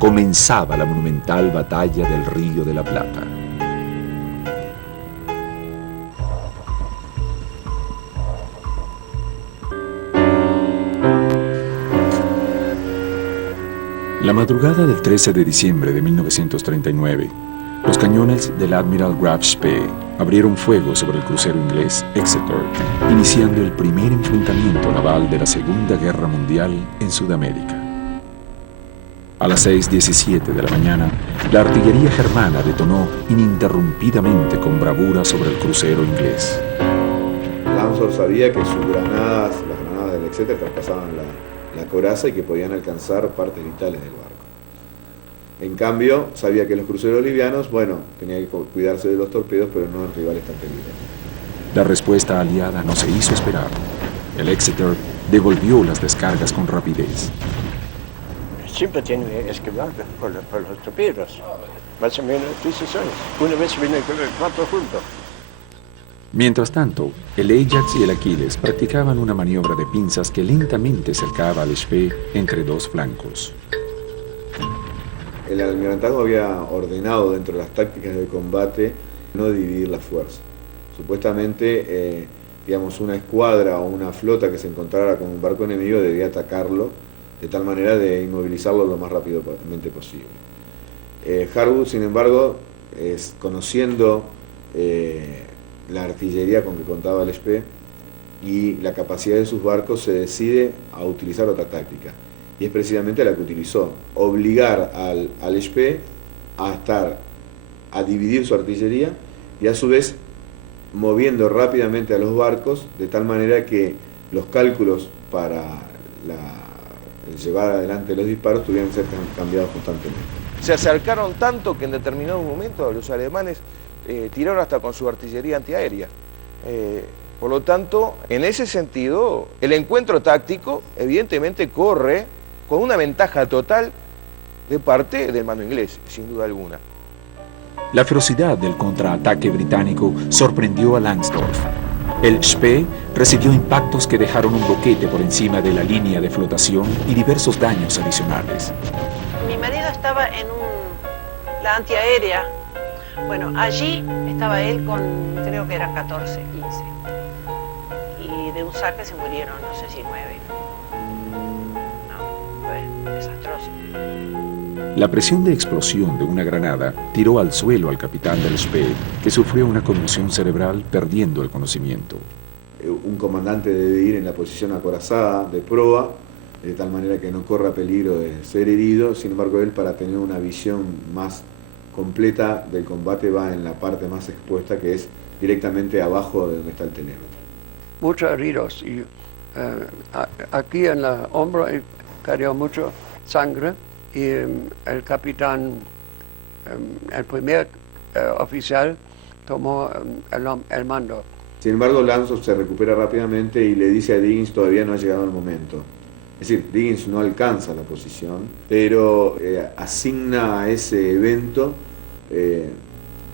Comenzaba la monumental batalla del Río de la Plata. La madrugada del 13 de diciembre de 1939, los cañones del Admiral Graf Spee abrieron fuego sobre el crucero inglés Exeter, iniciando el primer enfrentamiento naval de la Segunda Guerra Mundial en Sudamérica. A las 6:17 de la mañana, la artillería germana detonó ininterrumpidamente con bravura sobre el crucero inglés. Langsdorff sabía que sus granadas, las granadas del Exeter, traspasaban la coraza y que podían alcanzar partes vitales del barco. En cambio, sabía que los cruceros livianos, bueno, tenían que cuidarse de los torpedos, pero no en rivales tan peligrosos. La respuesta aliada no se hizo esperar. El Exeter devolvió las descargas con rapidez. Siempre tiene que esquivar por los torpedos. Más o menos 16 años. Una vez vine con el 4 juntos. Mientras tanto, el Ajax y el Achilles practicaban una maniobra de pinzas que lentamente cercaba al Spee entre 2 flancos. El almirantazgo había ordenado dentro de las tácticas de combate no dividir la fuerza. Supuestamente, digamos, una escuadra o una flota que se encontrara con un barco enemigo debía atacarlo de tal manera de inmovilizarlo lo más rápidamente posible. Harwood, sin embargo, conociendo la artillería con que contaba el Spee y la capacidad de sus barcos, se decide a utilizar otra táctica. Y es precisamente la que utilizó: obligar al Spee a dividir su artillería y a su vez moviendo rápidamente a los barcos de tal manera que los cálculos para el llevar adelante los disparos tuvieran que ser cambiados constantemente. Se acercaron tanto que en determinado momento los alemanes tiraron hasta con su artillería antiaérea. Por lo tanto, en ese sentido, el encuentro táctico evidentemente corre con una ventaja total de parte del mando inglés, sin duda alguna. La ferocidad del contraataque británico sorprendió a Langsdorff. El Spee recibió impactos que dejaron un boquete por encima de la línea de flotación y diversos daños adicionales. Mi marido estaba en la antiaérea. Bueno, allí estaba él con, creo que eran 14, 15. Y de un saque se murieron, no sé si 9. No, fue desastroso. La presión de explosión de una granada tiró al suelo al capitán del Spee, que sufrió una conmoción cerebral perdiendo el conocimiento. Un comandante debe ir en la posición acorazada de proa, de tal manera que no corra peligro de ser herido. Sin embargo, él, para tener una visión más completa del combate va en la parte más expuesta, que es directamente abajo de donde está el telémetro. Muchos heridos y aquí en el hombro cayó mucha sangre y el capitán, el primer oficial tomó el mando. Sin embargo, Langsdorff se recupera rápidamente y le dice a Diggins: todavía no ha llegado el momento. Es decir, Diggins no alcanza la posición, pero asigna a ese evento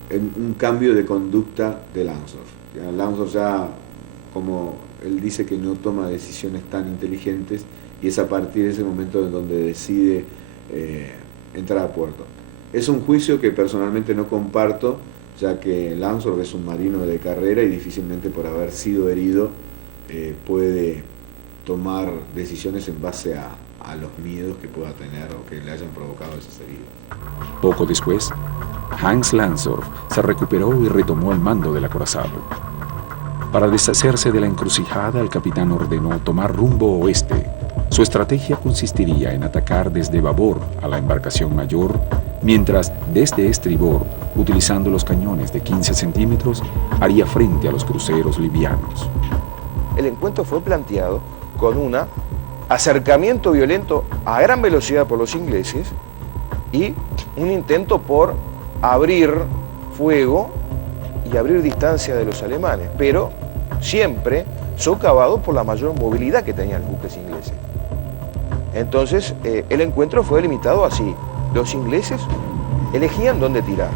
un cambio de conducta de Langsdorff. Langsdorff ya, como él dice, que no toma decisiones tan inteligentes, y es a partir de ese momento en donde decide entrar a puerto. Es un juicio que personalmente no comparto, ya que Langsdorff es un marino de carrera y difícilmente, por haber sido herido, puede tomar decisiones en base a los miedos que pueda tener o que le hayan provocado esas heridas. Poco después, Hans Langsdorff se recuperó y retomó el mando del acorazado. Para deshacerse de la encrucijada, el capitán ordenó tomar rumbo oeste. Su estrategia consistiría en atacar desde babor a la embarcación mayor, mientras desde estribor, utilizando los cañones de 15 centímetros, haría frente a los cruceros livianos. El encuentro fue planteado con un acercamiento violento a gran velocidad por los ingleses y un intento por abrir fuego y abrir distancia de los alemanes, pero siempre socavado por la mayor movilidad que tenían los buques ingleses. Entonces, el encuentro fue limitado así. Los ingleses elegían dónde tirar.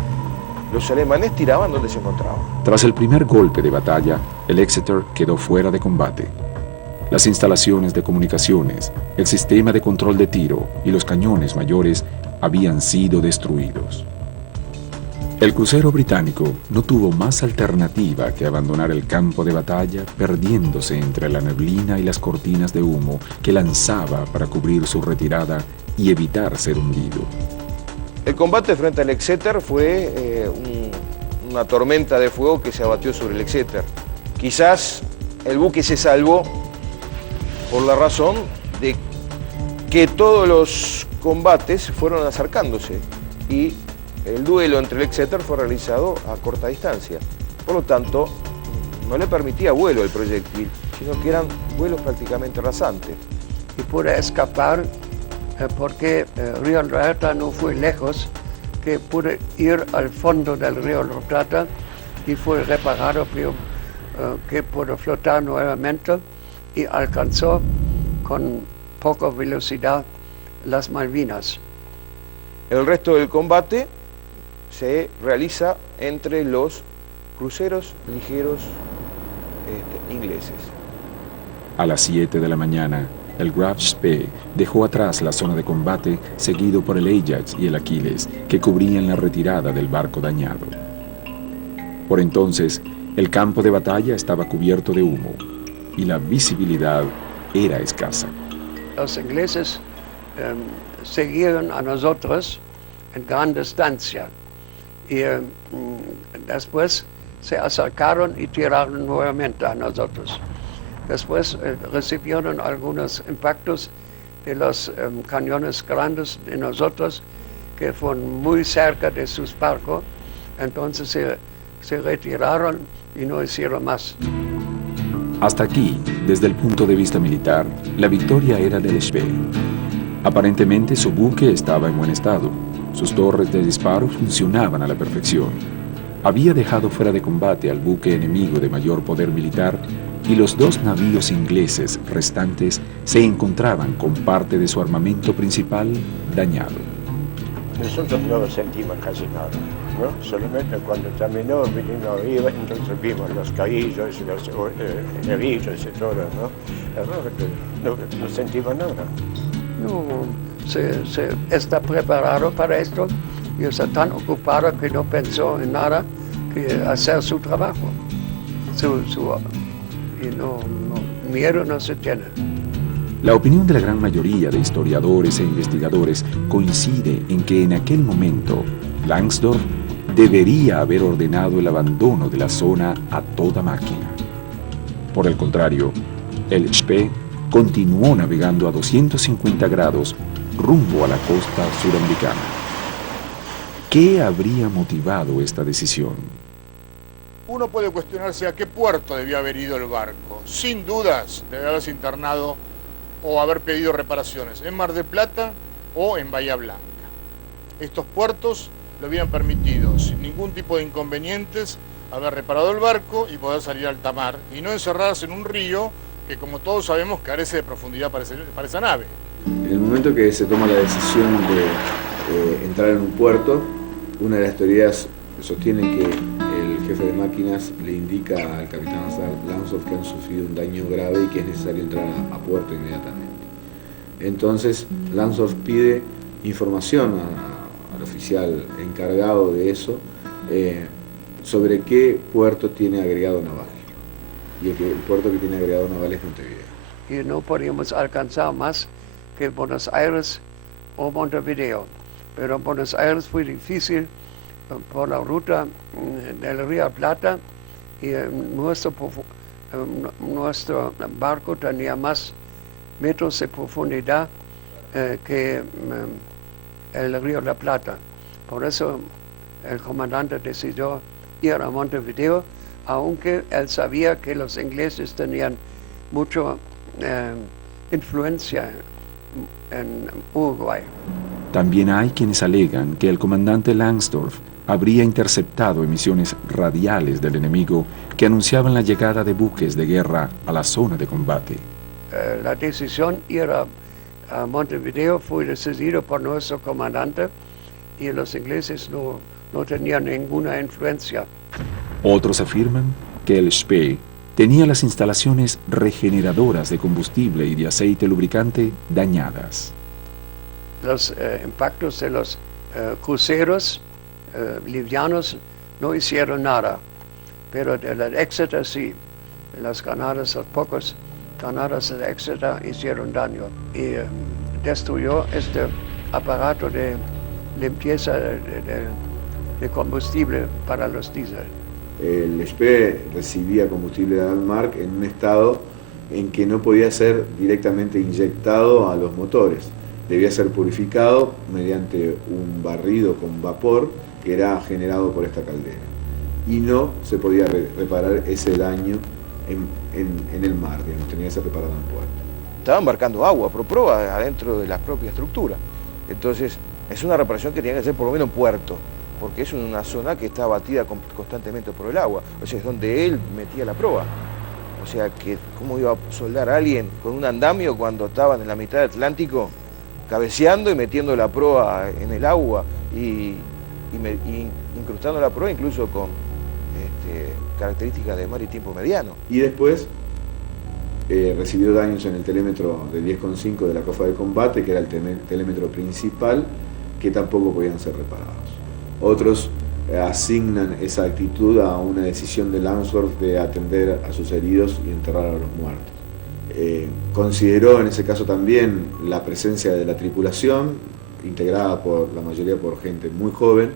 Los alemanes tiraban donde se encontraban. Tras el primer golpe de batalla, el Exeter quedó fuera de combate. Las instalaciones de comunicaciones, el sistema de control de tiro y los cañones mayores habían sido destruidos. El crucero británico no tuvo más alternativa que abandonar el campo de batalla, perdiéndose entre la neblina y las cortinas de humo que lanzaba para cubrir su retirada y evitar ser hundido. El combate frente al Exeter fue una tormenta de fuego que se abatió sobre el Exeter. Quizás el buque se salvó por la razón de que todos los combates fueron acercándose y el duelo entre el Exeter fue realizado a corta distancia. Por lo tanto, no le permitía vuelo al proyectil, sino que eran vuelos prácticamente rasantes. Y pude escapar porque el río Plata no fue lejos, que pude ir al fondo del río Plata y fue reparado, que pudo flotar nuevamente y alcanzó con poca velocidad las Malvinas. El resto del combate se realiza entre los cruceros ligeros ingleses. A las 7 de la mañana, el Graf Spee dejó atrás la zona de combate, seguido por el Ajax y el Aquiles, que cubrían la retirada del barco dañado. Por entonces, el campo de batalla estaba cubierto de humo y la visibilidad era escasa. Los ingleses seguían a nosotros en gran distancia y después se acercaron y tiraron nuevamente a nosotros. Después recibieron algunos impactos de los cañones grandes de nosotros que fueron muy cerca de sus barcos, entonces se retiraron y no hicieron más. Hasta aquí, desde el punto de vista militar, la victoria era del Spee. Aparentemente su buque estaba en buen estado. Sus torres de disparo funcionaban a la perfección. Había dejado fuera de combate al buque enemigo de mayor poder militar y los dos navíos ingleses restantes se encontraban con parte de su armamento principal dañado. Nosotros no sentimos casi nada, ¿no? Solamente cuando terminó, vinimos arriba, entonces vimos los caídos, los heridos y todo, ¿no? No sentimos nada. No, se está preparado para esto y está tan ocupado que no pensó en nada que hacer su trabajo. Miedo no se tiene. La opinión de la gran mayoría de historiadores e investigadores coincide en que en aquel momento Langsdorff debería haber ordenado el abandono de la zona a toda máquina. Por el contrario, el Spee continuó navegando a 250 grados rumbo a la costa suramericana. ¿Qué habría motivado esta decisión? Uno puede cuestionarse a qué puerto debió haber ido el barco. Sin dudas, debe haberse internado o haber pedido reparaciones en Mar del Plata o en Bahía Blanca. Estos puertos le hubieran permitido, sin ningún tipo de inconvenientes, haber reparado el barco y poder salir a alta mar y no encerrarse en un río que, como todos sabemos, carece de profundidad para esa nave. En el momento que se toma la decisión de entrar en un puerto, una de las teorías sostiene que el jefe de máquinas le indica al capitán Langsdorff que han sufrido un daño grave y que es necesario entrar a puerto inmediatamente. Entonces Langsdorff pide información al oficial encargado de eso sobre qué puerto tiene agregado naval. Y el puerto que tiene agregado naval es Montevideo. Y no podíamos alcanzar más que Buenos Aires o Montevideo. Pero Buenos Aires fue difícil por la ruta del Río Plata y nuestro barco tenía más metros de profundidad que el Río de la Plata. Por eso el comandante decidió ir a Montevideo, aunque él sabía que los ingleses tenían mucha influencia en Uruguay. También hay quienes alegan que el comandante Langsdorff habría interceptado emisiones radiales del enemigo que anunciaban la llegada de buques de guerra a la zona de combate. La decisión ir a Montevideo fue decidida por nuestro comandante y los ingleses no tenían ninguna influencia. Otros afirman que el Spee tenía las instalaciones regeneradoras de combustible y de aceite lubricante dañadas. Los impactos de los cruceros livianos no hicieron nada, pero de la Exeter sí. Las granadas, las pocas granadas de Exeter hicieron daño y destruyó este aparato de limpieza de combustible para los diésel. El Spee recibía combustible de Danmark en un estado en que no podía ser directamente inyectado a los motores. Debía ser purificado mediante un barrido con vapor que era generado por esta caldera. Y no se podía reparar ese daño en el mar, digamos, tenía que ser reparado en puerto. Estaba embarcando agua, por prueba, adentro de la propia estructura. Entonces, es una reparación que tenía que hacer por lo menos en puerto, porque es una zona que está abatida constantemente por el agua. O sea, es donde él metía la proa. O sea, que ¿cómo iba a soldar a alguien con un andamio cuando estaban en la mitad del Atlántico, cabeceando y metiendo la proa en el agua y incrustando la proa incluso con características de mar y tiempo mediano? Y después recibió daños en el telémetro de 10,5 de la cofa de combate, que era el telémetro principal, que tampoco podían ser reparados. Otros asignan esa actitud a una decisión de Langsdorff de atender a sus heridos y enterrar a los muertos. Consideró en ese caso también la presencia de la tripulación, integrada por la mayoría por gente muy joven,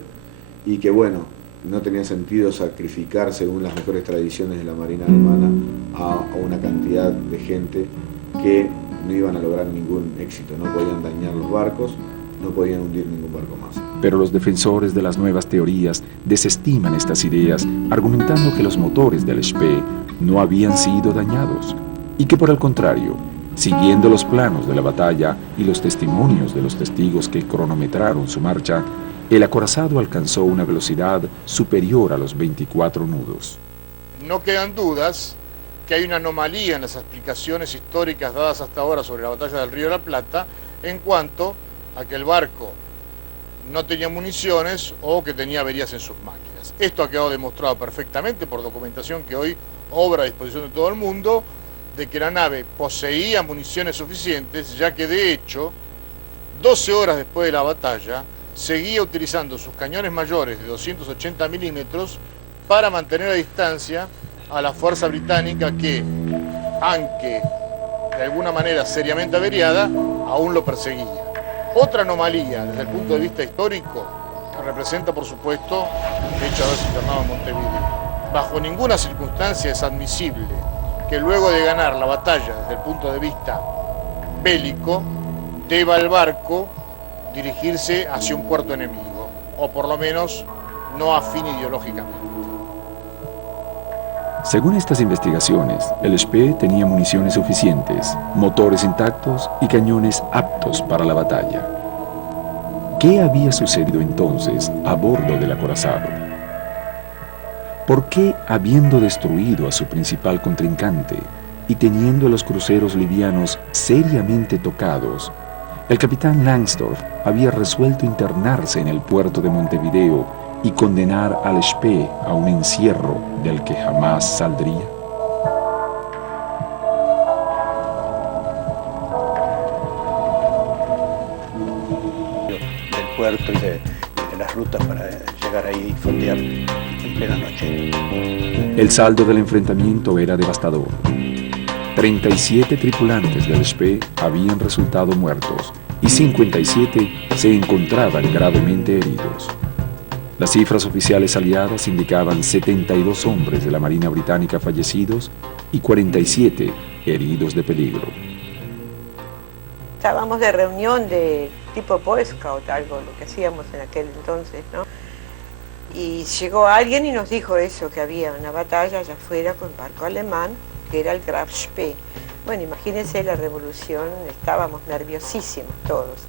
y que bueno, no tenía sentido sacrificar, según las mejores tradiciones de la Marina alemana, a una cantidad de gente que no iban a lograr ningún éxito, no podían dañar los barcos, no podían hundir ningún barco más. Pero los defensores de las nuevas teorías desestiman estas ideas, argumentando que los motores del Spee no habían sido dañados y que por el contrario, siguiendo los planos de la batalla y los testimonios de los testigos que cronometraron su marcha, el acorazado alcanzó una velocidad superior a los 24 nudos. No quedan dudas que hay una anomalía en las explicaciones históricas dadas hasta ahora sobre la batalla del Río de la Plata en cuanto a que el barco no tenía municiones o que tenía averías en sus máquinas. Esto ha quedado demostrado perfectamente por documentación que hoy obra a disposición de todo el mundo, de que la nave poseía municiones suficientes, ya que de hecho, 12 horas después de la batalla, seguía utilizando sus cañones mayores de 280 milímetros para mantener a distancia a la fuerza británica que, aunque de alguna manera seriamente averiada, aún lo perseguía. Otra anomalía desde el punto de vista histórico representa, por supuesto, el hecho de haberse internado en Montevideo. Bajo ninguna circunstancia es admisible que luego de ganar la batalla desde el punto de vista bélico, deba el barco dirigirse hacia un puerto enemigo. o por lo menos no afín ideológicamente. Según estas investigaciones, el Spee tenía municiones suficientes, motores intactos y cañones aptos para la batalla. ¿Qué había sucedido entonces a bordo del acorazado? ¿Por qué, habiendo destruido a su principal contrincante y teniendo a los cruceros livianos seriamente tocados, el capitán Langsdorff había resuelto internarse en el puerto de Montevideo y condenar al Spee a un encierro del que jamás saldría? Del puerto y de las rutas para llegar ahí y fondear en plena noche. El saldo del enfrentamiento era devastador. 37 tripulantes del Spee habían resultado muertos y 57 se encontraban gravemente heridos. Las cifras oficiales aliadas indicaban 72 hombres de la Marina Británica fallecidos y 47 heridos de peligro. Estábamos de reunión de tipo Boy Scout, algo lo que hacíamos en aquel entonces, ¿no? Y llegó alguien y nos dijo eso, que había una batalla allá afuera con un barco alemán, que era el Graf Spee. Bueno, imagínense la revolución, estábamos nerviosísimos todos.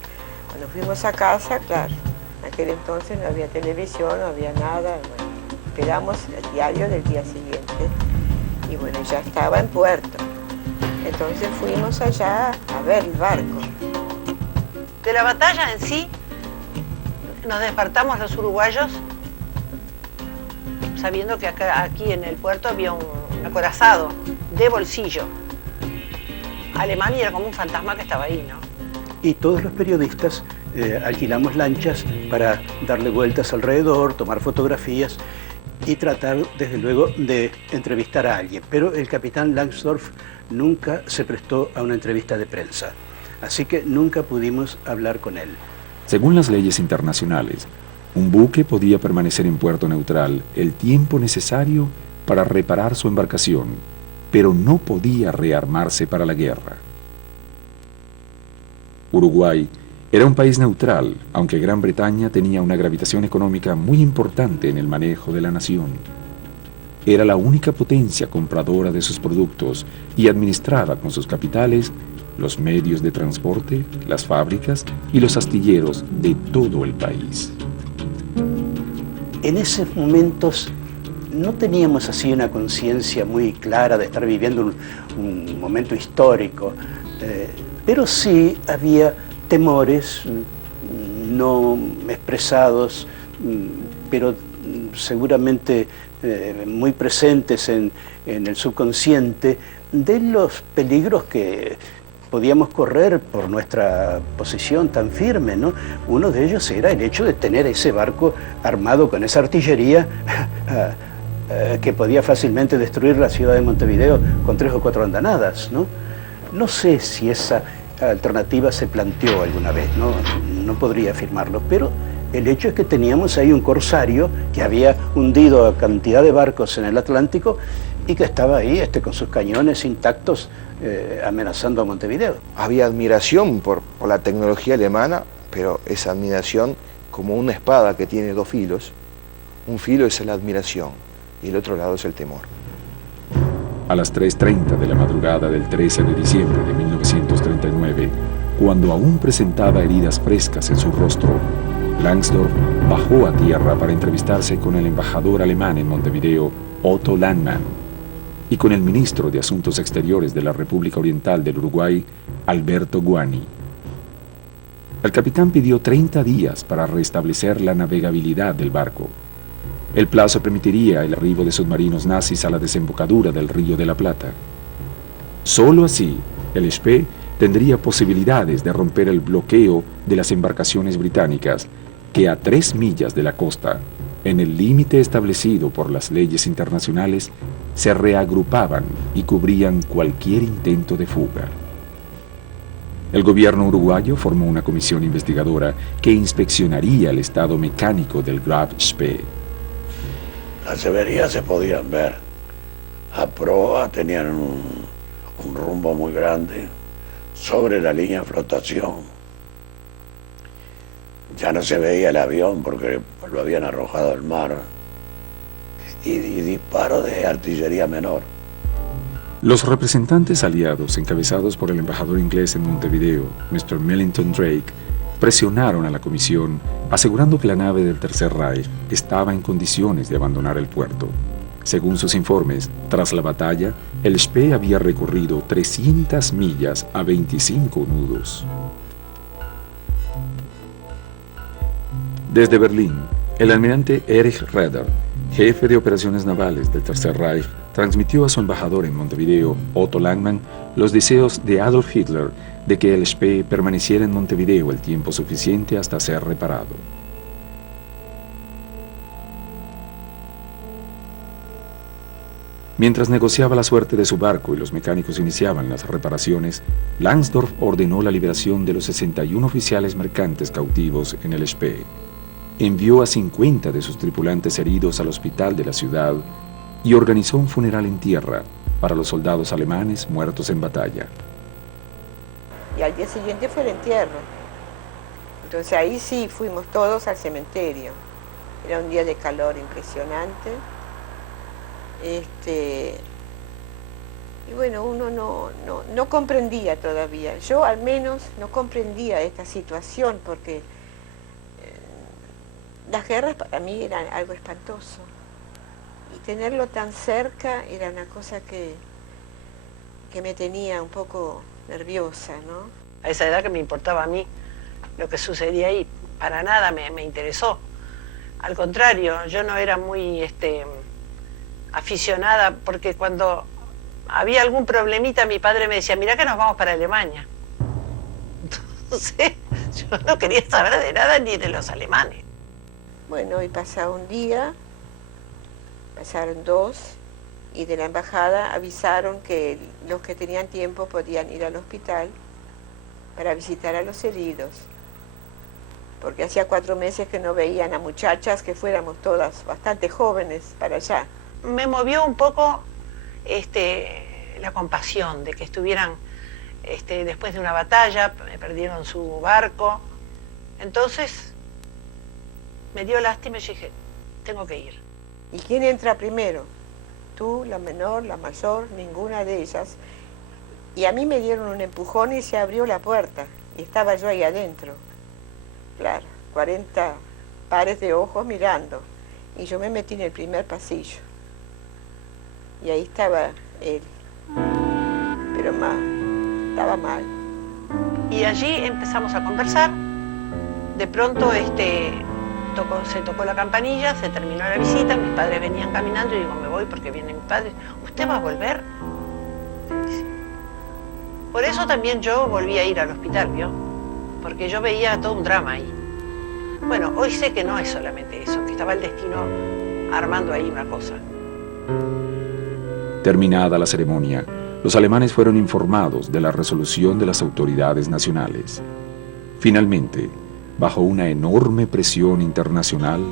Cuando fuimos a casa, claro, en aquel entonces no había televisión, no había nada, bueno, esperamos el diario del día siguiente y bueno, ya estaba en puerto. Entonces fuimos allá a ver el barco. De la batalla en sí, nos despertamos los uruguayos sabiendo que aquí en el puerto había un acorazado de bolsillo. Alemania era como un fantasma que estaba ahí, ¿no? Y todos los periodistas alquilamos lanchas para darle vueltas alrededor, tomar fotografías y tratar, desde luego, de entrevistar a alguien. Pero el capitán Langsdorff nunca se prestó a una entrevista de prensa, así que nunca pudimos hablar con él. Según las leyes internacionales, un buque podía permanecer en puerto neutral el tiempo necesario para reparar su embarcación, pero no podía rearmarse para la guerra. Uruguay era un país neutral, aunque Gran Bretaña tenía una gravitación económica muy importante en el manejo de la nación. Era la única potencia compradora de sus productos y administraba con sus capitales los medios de transporte, las fábricas y los astilleros de todo el país. En esos momentos no teníamos así una conciencia muy clara de estar viviendo un momento histórico, pero sí había temores no expresados, pero seguramente muy presentes en el subconsciente, de los peligros que podíamos correr por nuestra posición tan firme, ¿no? Uno de ellos era el hecho de tener ese barco armado con esa artillería que podía fácilmente destruir la ciudad de Montevideo con 3 o 4 andanadas, ¿no? No sé si esa alternativa se planteó alguna vez, no podría afirmarlo, pero el hecho es que teníamos ahí un corsario que había hundido a cantidad de barcos en el Atlántico y que estaba ahí con sus cañones intactos amenazando a Montevideo. Había admiración por la tecnología alemana, pero esa admiración como una espada que tiene 2 filos. Un filo es la admiración y el otro lado es el temor. A las 3:30 de la madrugada del 13 de diciembre de 1939, cuando aún presentaba heridas frescas en su rostro, Langsdorff bajó a tierra para entrevistarse con el embajador alemán en Montevideo, Otto Landmann, y con el ministro de Asuntos Exteriores de la República Oriental del Uruguay, Alberto Guani. El capitán pidió 30 días para restablecer la navegabilidad del barco. El plazo permitiría el arribo de submarinos nazis a la desembocadura del Río de la Plata. Solo así, el Spee tendría posibilidades de romper el bloqueo de las embarcaciones británicas que a 3 millas de la costa, en el límite establecido por las leyes internacionales, se reagrupaban y cubrían cualquier intento de fuga. El gobierno uruguayo formó una comisión investigadora que inspeccionaría el estado mecánico del Graf Spee. Las averías se podían ver. A proa tenían un rumbo muy grande sobre la línea de flotación. Ya no se veía el avión porque lo habían arrojado al mar, y disparo de artillería menor. Los representantes aliados, encabezados por el embajador inglés en Montevideo, Mr. Millington Drake, presionaron a la comisión, asegurando que la nave del Tercer Reich estaba en condiciones de abandonar el puerto. Según sus informes, tras la batalla, el Spee había recorrido 300 millas a 25 nudos. Desde Berlín, el almirante Erich Raeder, jefe de operaciones navales del Tercer Reich, transmitió a su embajador en Montevideo, Otto Langmann, los deseos de Adolf Hitler de que el Spee permaneciera en Montevideo el tiempo suficiente hasta ser reparado. Mientras negociaba la suerte de su barco y los mecánicos iniciaban las reparaciones, Langsdorff ordenó la liberación de los 61 oficiales mercantes cautivos en el Spee. Envió a 50 de sus tripulantes heridos al hospital de la ciudad y organizó un funeral en tierra para los soldados alemanes muertos en batalla. Y al día siguiente fue el entierro. Entonces ahí sí fuimos todos al cementerio. Era un día de calor impresionante. Y bueno, uno no comprendía todavía. Yo al menos no comprendía esta situación porque las guerras para mí eran algo espantoso. Y tenerlo tan cerca era una cosa que me tenía un poco nerviosa, ¿no? A esa edad que me importaba a mí lo que sucedía ahí, para nada me interesó. Al contrario, yo no era muy aficionada, porque cuando había algún problemita mi padre me decía, mirá que nos vamos para Alemania. Entonces yo no quería saber de nada ni de los alemanes. Bueno, y pasaba un día, pasaron 2, y de la embajada avisaron que los que tenían tiempo podían ir al hospital para visitar a los heridos, porque hacía 4 meses que no veían a muchachas que fuéramos todas bastante jóvenes para allá. Me movió un poco la compasión de que estuvieran después de una batalla, perdieron su barco. Entonces me dio lástima y dije, tengo que ir. ¿Y quién entra primero? Tú, la menor, la mayor, ninguna de ellas. Y a mí me dieron un empujón y se abrió la puerta. Y estaba yo ahí adentro. Claro, 40 pares de ojos mirando. Y yo me metí en el primer pasillo. Y ahí estaba él. Pero mal, estaba mal. Y allí empezamos a conversar. De pronto se tocó la campanilla, se terminó la visita, mis padres venían caminando y digo, me voy porque viene mi padre. ¿Usted va a volver? Por eso también yo volví a ir al hospital, ¿vio? Porque yo veía todo un drama ahí. Bueno, hoy sé que no es solamente eso, que estaba el destino armando ahí una cosa. Terminada la ceremonia, los alemanes fueron informados de la resolución de las autoridades nacionales. Finalmente, bajo una enorme presión internacional,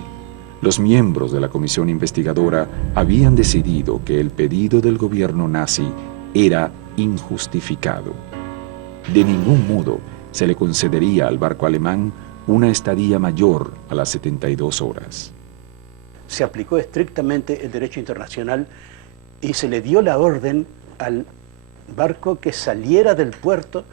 los miembros de la comisión investigadora habían decidido que el pedido del gobierno nazi era injustificado. De ningún modo se le concedería al barco alemán una estadía mayor a las 72 horas. Se aplicó estrictamente el derecho internacional y se le dio la orden al barco que saliera del puerto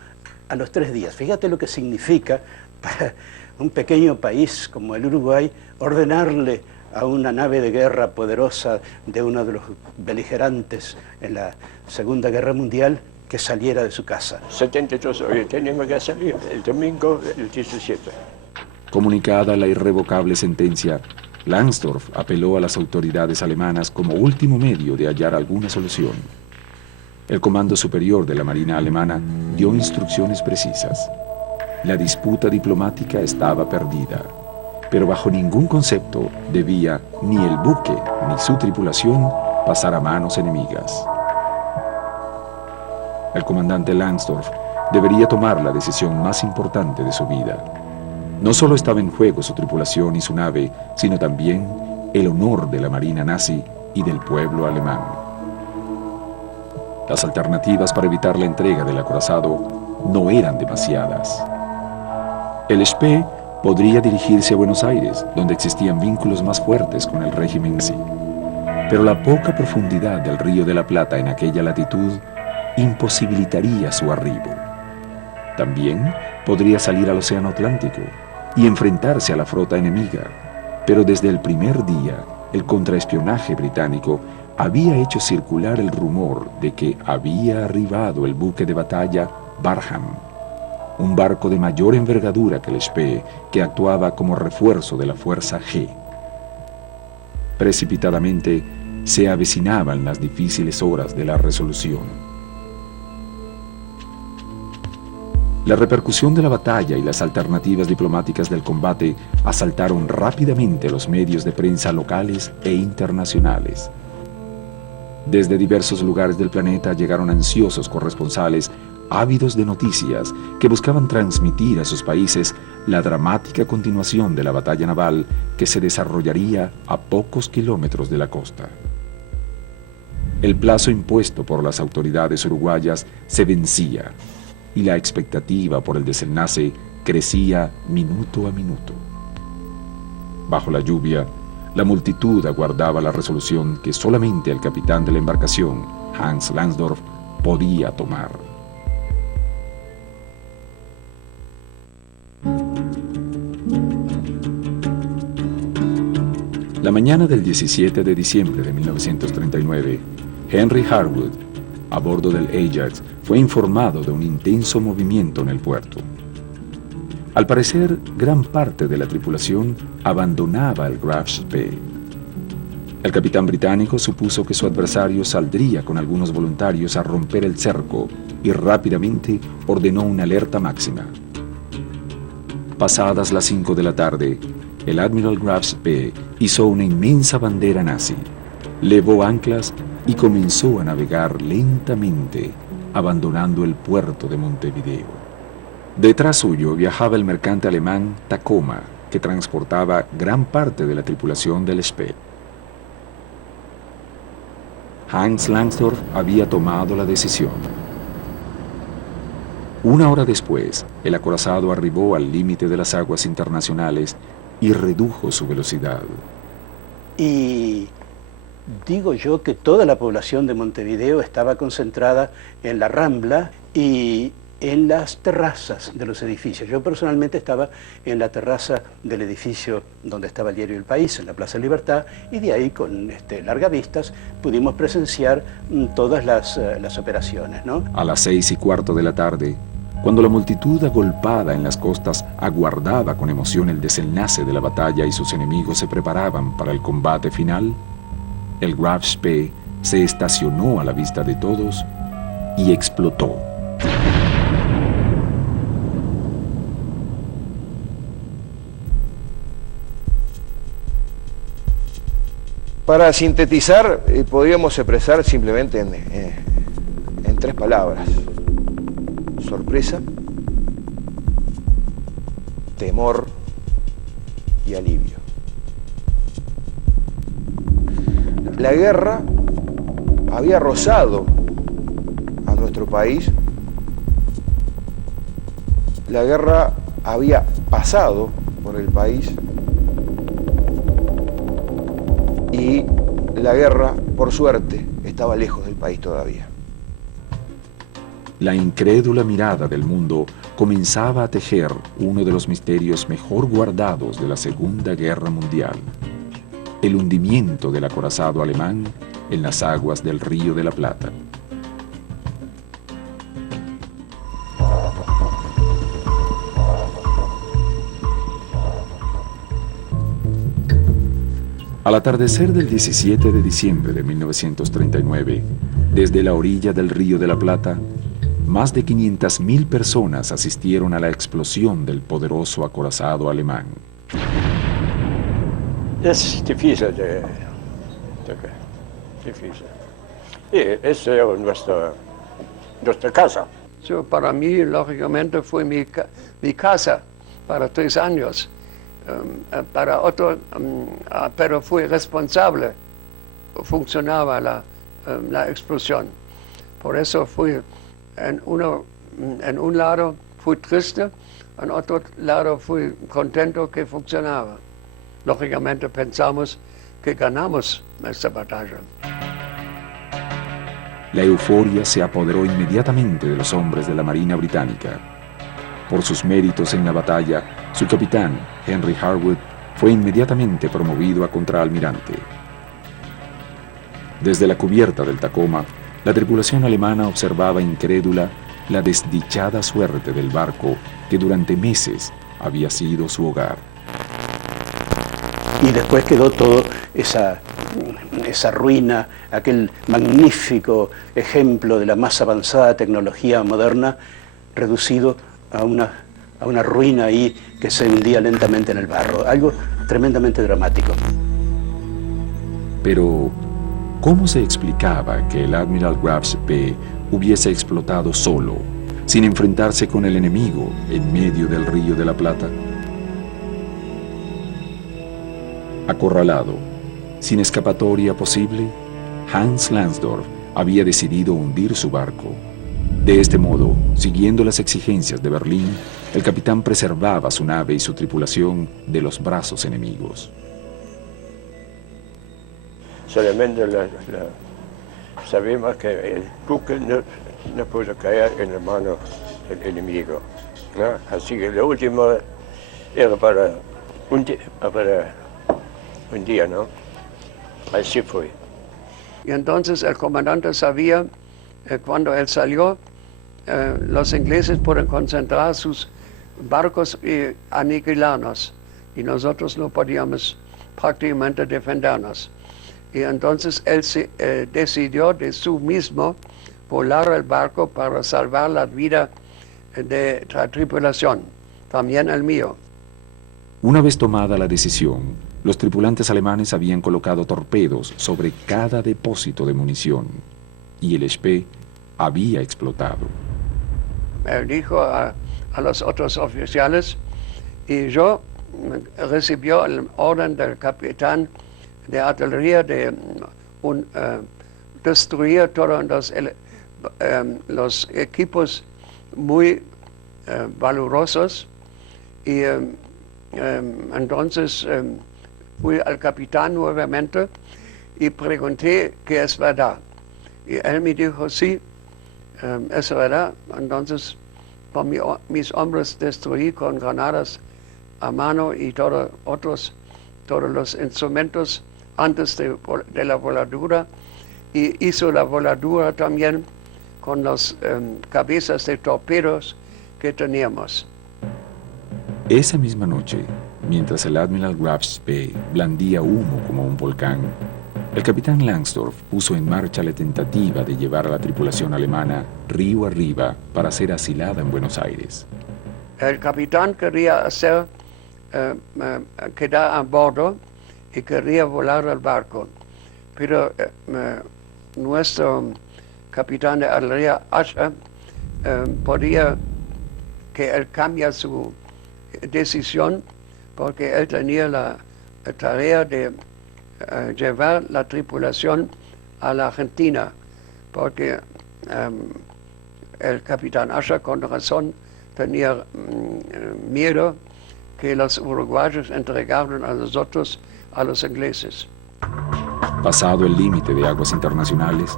a los 3 días. Fíjate lo que significa para un pequeño país como el Uruguay ordenarle a una nave de guerra poderosa de uno de los beligerantes en la Segunda Guerra Mundial que saliera de su casa. 72 horas, teníamos que salir el domingo el 17. Comunicada la irrevocable sentencia, Langsdorff apeló a las autoridades alemanas como último medio de hallar alguna solución. El Comando Superior de la Marina Alemana dio instrucciones precisas. La disputa diplomática estaba perdida, pero bajo ningún concepto debía ni el buque ni su tripulación pasar a manos enemigas. El comandante Langsdorff debería tomar la decisión más importante de su vida. No solo estaba en juego su tripulación y su nave, sino también el honor de la marina nazi y del pueblo alemán. Las alternativas para evitar la entrega del acorazado no eran demasiadas. El Spee podría dirigirse a Buenos Aires, donde existían vínculos más fuertes con el régimen nazi. Pero la poca profundidad del Río de la Plata en aquella latitud imposibilitaría su arribo. También podría salir al Océano Atlántico y enfrentarse a la flota enemiga, pero desde el primer día el contraespionaje británico había hecho circular el rumor de que había arribado el buque de batalla Barham, un barco de mayor envergadura que el Spee, que actuaba como refuerzo de la Fuerza G. Precipitadamente se avecinaban las difíciles horas de la resolución. La repercusión de la batalla y las alternativas diplomáticas del combate asaltaron rápidamente los medios de prensa locales e internacionales. Desde diversos lugares del planeta llegaron ansiosos corresponsales ávidos de noticias que buscaban transmitir a sus países la dramática continuación de la batalla naval que se desarrollaría a pocos kilómetros de la costa. El plazo impuesto por las autoridades uruguayas se vencía y la expectativa por el desenlace crecía minuto a minuto. Bajo la lluvia, la multitud aguardaba la resolución que solamente el capitán de la embarcación, Hans Langsdorff, podía tomar. La mañana del 17 de diciembre de 1939, Henry Harwood, a bordo del Ajax, fue informado de un intenso movimiento en el puerto. Al parecer, gran parte de la tripulación abandonaba el Graf Spee. El capitán británico supuso que su adversario saldría con algunos voluntarios a romper el cerco y rápidamente ordenó una alerta máxima. Pasadas las 5 de la tarde, el Admiral Graf Spee hizo una inmensa bandera nazi, levó anclas y comenzó a navegar lentamente, abandonando el puerto de Montevideo. Detrás suyo viajaba el mercante alemán Tacoma, que transportaba gran parte de la tripulación del Spee. Hans Langsdorff había tomado la decisión. Una hora después, el acorazado arribó al límite de las aguas internacionales y redujo su velocidad. Y digo yo que toda la población de Montevideo estaba concentrada en la Rambla y en las terrazas de los edificios. Yo personalmente estaba en la terraza del edificio donde estaba el diario El País, en la Plaza Libertad, y de ahí con largas vistas pudimos presenciar todas las operaciones, ¿no? A las 6:15 de la tarde, cuando la multitud agolpada en las costas aguardaba con emoción el desenlace de la batalla y sus enemigos se preparaban para el combate final, el Graf Spee se estacionó a la vista de todos y explotó. Para sintetizar, podríamos expresar simplemente en 3 palabras: sorpresa, temor y alivio. La guerra había rozado a nuestro país, la guerra había pasado por el país y la guerra, por suerte, estaba lejos del país todavía. La incrédula mirada del mundo comenzaba a tejer uno de los misterios mejor guardados de la Segunda Guerra Mundial: el hundimiento del acorazado alemán en las aguas del Río de la Plata. Al atardecer del 17 de diciembre de 1939, desde la orilla del Río de la Plata, más de 500.000 personas asistieron a la explosión del poderoso acorazado alemán. Es difícil difícil. Y es nuestra casa. So, para mí, lógicamente, fue mi casa para 3 años. Para otro, pero fui responsable, funcionaba la explosión. Por eso fui en un lado fui triste, en otro lado fui contento que funcionaba. Lógicamente pensamos que ganamos esta batalla. La euforia se apoderó inmediatamente de los hombres de la Marina Británica. Por sus méritos en la batalla, su capitán, Henry Harwood, fue inmediatamente promovido a contraalmirante. Desde la cubierta del Tacoma, la tripulación alemana observaba incrédula la desdichada suerte del barco que durante meses había sido su hogar. Y después quedó todo esa ruina, aquel magnífico ejemplo de la más avanzada tecnología moderna, reducido a una ruina ahí que se hundía lentamente en el barro. Algo tremendamente dramático. Pero, ¿cómo se explicaba que el Admiral Grubbs B hubiese explotado solo, sin enfrentarse con el enemigo en medio del Río de la Plata? Acorralado, sin escapatoria posible, Hans Langsdorff había decidido hundir su barco. De este modo, siguiendo las exigencias de Berlín, el capitán preservaba su nave y su tripulación de los brazos enemigos. Solamente sabemos que el buque no pudo caer en la mano del enemigo, ¿no? Así que lo último era para un día, ¿no? Así fue. Y entonces el comandante sabía, cuando él salió, los ingleses pueden concentrar sus barcos y aniquilarnos, y nosotros no podíamos prácticamente defendernos. Y entonces él decidió de su mismo volar el barco para salvar la vida de la tripulación, también el mío. Una vez tomada la decisión, los tripulantes alemanes habían colocado torpedos sobre cada depósito de munición y el Spee había explotado. Él dijo a los otros oficiales, y yo recibió el orden del capitán de artillería de destruir todos los equipos muy valorosos, y entonces fui al capitán nuevamente y pregunté que es verdad. Y él me dijo, sí, es verdad. Entonces, con mis hombres destruí con granadas a mano y todos los instrumentos antes de la voladura, y hizo la voladura también con las cabezas de torpedos que teníamos. Esa misma noche, mientras el Admiral Grubbs B blandía humo como un volcán, el capitán Langsdorff puso en marcha la tentativa de llevar a la tripulación alemana río arriba para ser asilada en Buenos Aires. El capitán quería quedar a bordo y quería volar el barco, pero nuestro capitán de artillería, Usher, podía que él cambie su decisión, porque él tenía la tarea de llevar la tripulación a la Argentina, porque el capitán Usher con razón tenía miedo que los uruguayos entregaran a nosotros a los ingleses. Pasado el límite de aguas internacionales,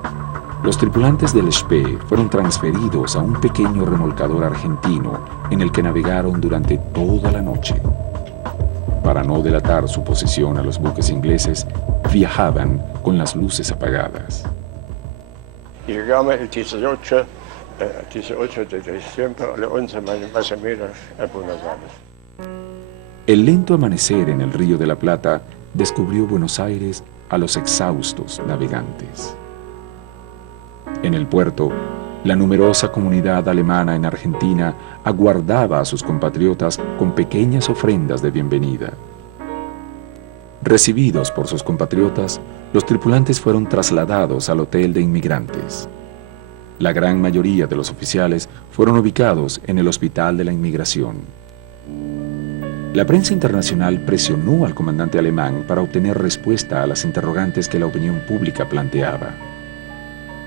los tripulantes del Spee fueron transferidos a un pequeño remolcador argentino en el que navegaron durante toda la noche. Para no delatar su posición a los buques ingleses, viajaban con las luces apagadas. Y llegamos el 18 de diciembre a las 11 más o menos a Buenos Aires. El lento amanecer en el Río de la Plata descubrió Buenos Aires a los exhaustos navegantes. En el puerto, la numerosa comunidad alemana en Argentina aguardaba a sus compatriotas con pequeñas ofrendas de bienvenida. Recibidos por sus compatriotas, los tripulantes fueron trasladados al hotel de inmigrantes. La gran mayoría de los oficiales fueron ubicados en el Hospital de la Inmigración. La prensa internacional presionó al comandante alemán para obtener respuesta a las interrogantes que la opinión pública planteaba.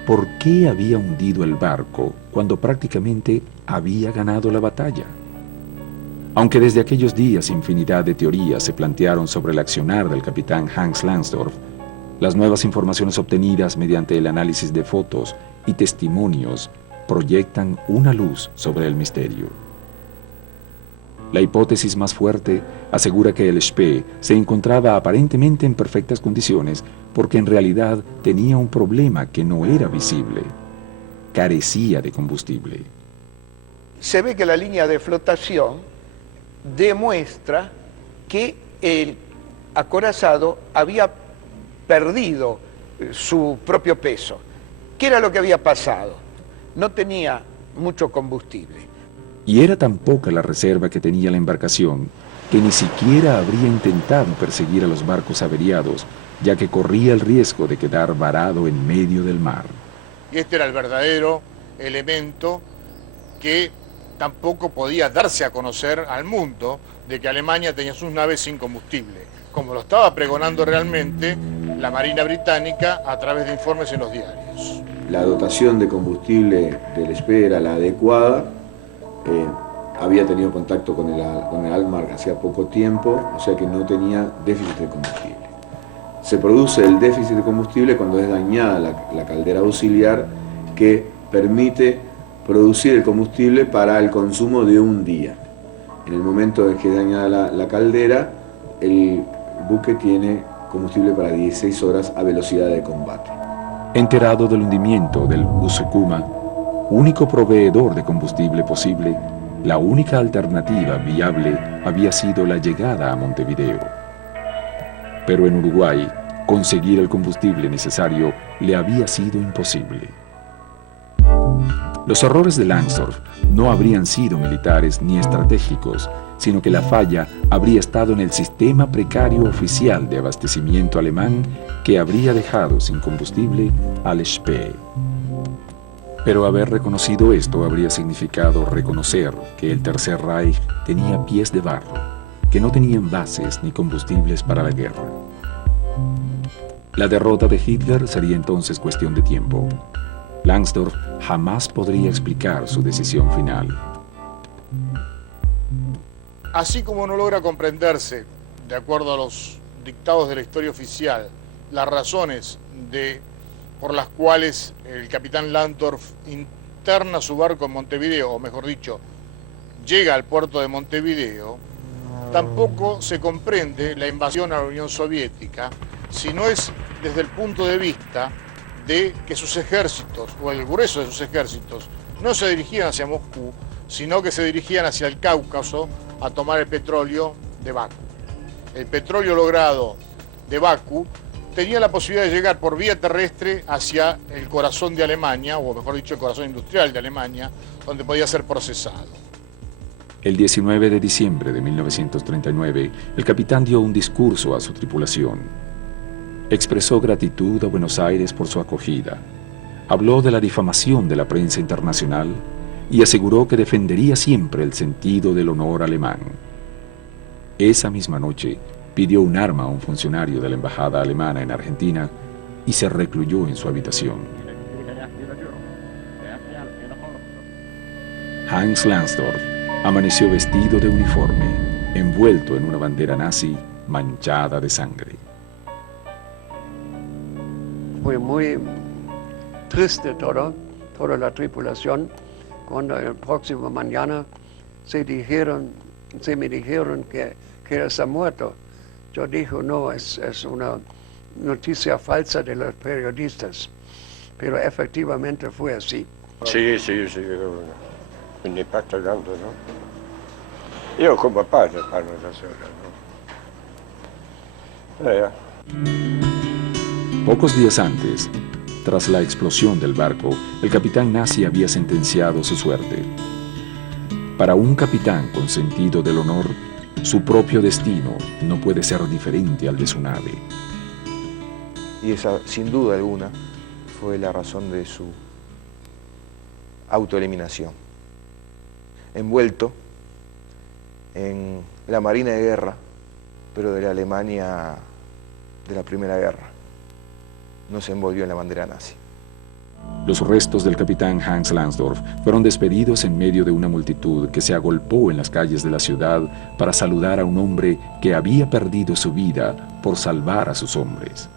¿por qué había hundido el barco cuando prácticamente había ganado la batalla? Aunque desde aquellos días infinidad de teorías se plantearon sobre el accionar del capitán Hans Langsdorff, las nuevas informaciones obtenidas mediante el análisis de fotos y testimonios proyectan una luz sobre el misterio. La hipótesis más fuerte asegura que el Spee se encontraba aparentemente en perfectas condiciones porque en realidad tenía un problema que no era visible. Carecía de combustible. Se ve que la línea de flotación demuestra que el acorazado había perdido su propio peso. ¿Qué era lo que había pasado? No tenía mucho combustible. Y era tan poca la reserva que tenía la embarcación que ni siquiera habría intentado perseguir a los barcos averiados, ya que corría el riesgo de quedar varado en medio del mar. Y este era el verdadero elemento que tampoco podía darse a conocer al mundo, de que Alemania tenía sus naves sin combustible, como lo estaba pregonando realmente la Marina Británica a través de informes en los diarios. La dotación de combustible del Spee era la adecuada. Había tenido contacto con el Altmark hacía poco tiempo, o sea que no tenía déficit de combustible. Se produce el déficit de combustible cuando es dañada la caldera auxiliar, que permite producir el combustible para el consumo de un día. En el momento en que es dañada la caldera, el buque tiene combustible para 16 horas a velocidad de combate. Enterado del hundimiento del Usukuma, único proveedor de combustible posible, la única alternativa viable había sido la llegada a Montevideo. Pero en Uruguay, conseguir el combustible necesario le había sido imposible. Los errores de Langsdorff no habrían sido militares ni estratégicos, sino que la falla habría estado en el sistema precario oficial de abastecimiento alemán que habría dejado sin combustible al Spee. Pero haber reconocido esto habría significado reconocer que el Tercer Reich tenía pies de barro, que no tenían bases ni combustibles para la guerra. La derrota de Hitler sería entonces cuestión de tiempo. Langsdorff jamás podría explicar su decisión final. Así como no logra comprenderse, de acuerdo a los dictados de la historia oficial, las razones por las cuales el capitán Langsdorff interna su barco en Montevideo, o mejor dicho, llega al puerto de Montevideo, tampoco se comprende la invasión a la Unión Soviética si no es desde el punto de vista de que sus ejércitos, o el grueso de sus ejércitos, no se dirigían hacia Moscú, sino que se dirigían hacia el Cáucaso a tomar el petróleo de Bakú. El petróleo logrado de Bakú tenía la posibilidad de llegar por vía terrestre hacia el corazón de Alemania, o mejor dicho, el corazón industrial de Alemania, donde podía ser procesado. El 19 de diciembre de 1939, el capitán dio un discurso a su tripulación. Expresó gratitud a Buenos Aires por su acogida. Habló de la difamación de la prensa internacional y aseguró que defendería siempre el sentido del honor alemán. Esa misma noche, pidió un arma a un funcionario de la embajada alemana en Argentina y se recluyó en su habitación. Hans Langsdorff amaneció vestido de uniforme, envuelto en una bandera nazi manchada de sangre. Fue muy triste toda la tripulación, cuando el próximo mañana se me dijeron que él está muerto. Yo dije, no, es una noticia falsa de los periodistas, pero efectivamente fue así. Sí, un impacto grande, ¿no? Yo como padre para nosotros, ¿no? Pocos días antes, tras la explosión del barco, el capitán nazi había sentenciado su suerte. Para un capitán con sentido del honor, su propio destino no puede ser diferente al de su nave. Y esa, sin duda alguna, fue la razón de su autoeliminación. Envuelto en la Marina de Guerra, pero de la Alemania de la Primera Guerra. No se envolvió en la bandera nazi. Los restos del capitán Hans Lansdorff fueron despedidos en medio de una multitud que se agolpó en las calles de la ciudad para saludar a un hombre que había perdido su vida por salvar a sus hombres.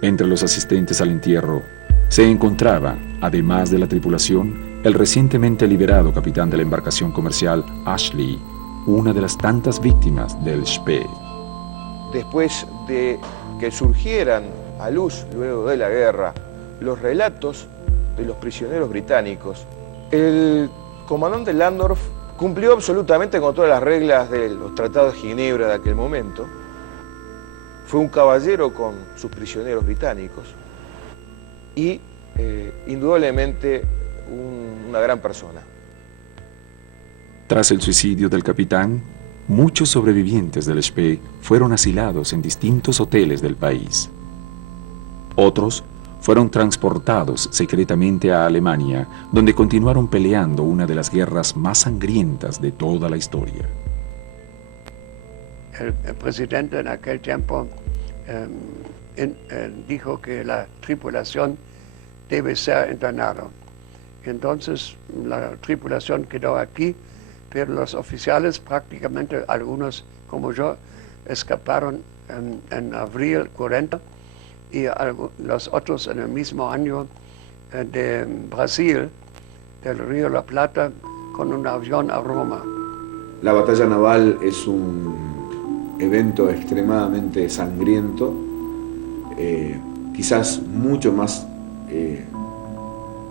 Entre los asistentes al entierro se encontraba, además de la tripulación, el recientemente liberado capitán de la embarcación comercial Ashley, una de las tantas víctimas del Spee. Después de que surgieran a luz, luego de la guerra, los relatos de los prisioneros británicos, el comandante Landorf cumplió absolutamente con todas las reglas de los tratados de Ginebra de aquel momento. Fue un caballero con sus prisioneros británicos y indudablemente una gran persona. Tras el suicidio del capitán, muchos sobrevivientes del Spee fueron asilados en distintos hoteles del país. Otros fueron transportados secretamente a Alemania, donde continuaron peleando una de las guerras más sangrientas de toda la historia. El presidente en aquel tiempo dijo que la tripulación debe ser internada. Entonces la tripulación quedó aquí, pero los oficiales, prácticamente algunos como yo, escaparon en abril 40 y los otros en el mismo año de Brasil, del Río de la Plata, con un avión a Roma. La batalla naval es un evento extremadamente sangriento, quizás mucho más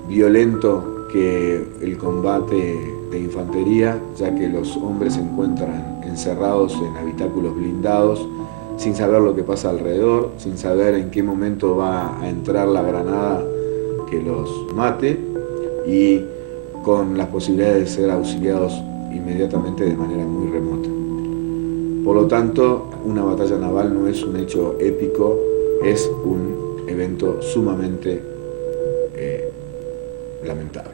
violento que el combate de infantería, ya que los hombres se encuentran encerrados en habitáculos blindados, sin saber lo que pasa alrededor, sin saber en qué momento va a entrar la granada que los mate y con las posibilidades de ser auxiliados inmediatamente de manera muy remota. Por lo tanto, una batalla naval no es un hecho épico, es un evento sumamente lamentable.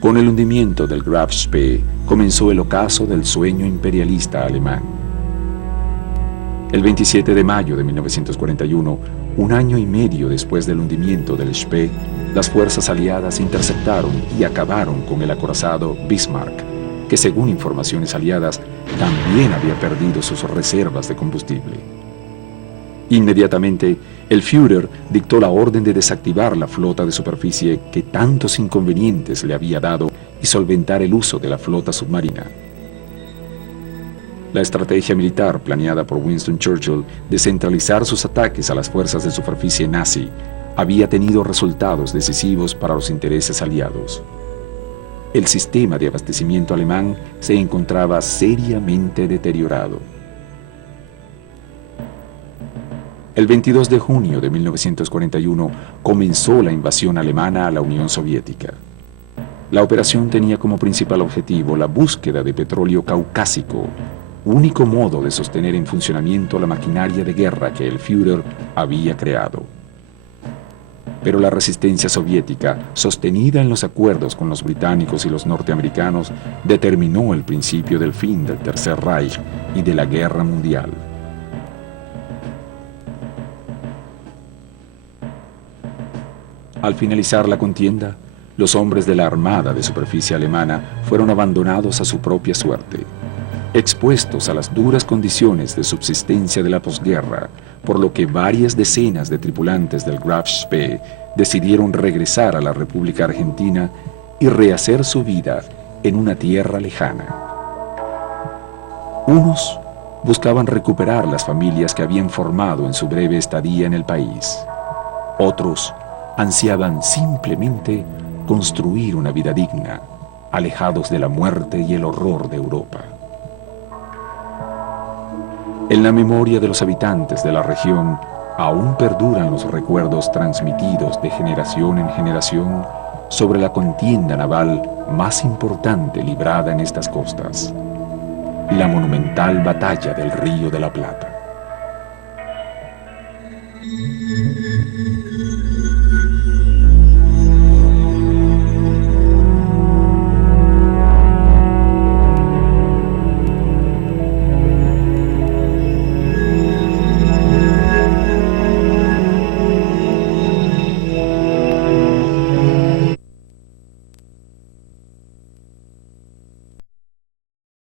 Con el hundimiento del Graf Spee comenzó el ocaso del sueño imperialista alemán. El 27 de mayo de 1941, un año y medio después del hundimiento del Spee, las fuerzas aliadas interceptaron y acabaron con el acorazado Bismarck, que según informaciones aliadas también había perdido sus reservas de combustible. Inmediatamente, el Führer dictó la orden de desactivar la flota de superficie que tantos inconvenientes le había dado y solventar el uso de la flota submarina. La estrategia militar planeada por Winston Churchill de centralizar sus ataques a las fuerzas de superficie nazi había tenido resultados decisivos para los intereses aliados. El sistema de abastecimiento alemán se encontraba seriamente deteriorado. El 22 de junio de 1941 comenzó la invasión alemana a la Unión Soviética. La operación tenía como principal objetivo la búsqueda de petróleo caucásico, único modo de sostener en funcionamiento la maquinaria de guerra que el Führer había creado. Pero la resistencia soviética, sostenida en los acuerdos con los británicos y los norteamericanos, determinó el principio del fin del Tercer Reich y de la Guerra Mundial. Al finalizar la contienda, los hombres de la Armada de Superficie alemana fueron abandonados a su propia suerte, expuestos a las duras condiciones de subsistencia de la posguerra, por lo que varias decenas de tripulantes del Graf Spee decidieron regresar a la República Argentina y rehacer su vida en una tierra lejana. Unos buscaban recuperar las familias que habían formado en su breve estadía en el país. Otros ansiaban simplemente construir una vida digna, alejados de la muerte y el horror de Europa. En la memoria de los habitantes de la región aún perduran los recuerdos transmitidos de generación en generación sobre la contienda naval más importante librada en estas costas, la monumental batalla del Río de la Plata.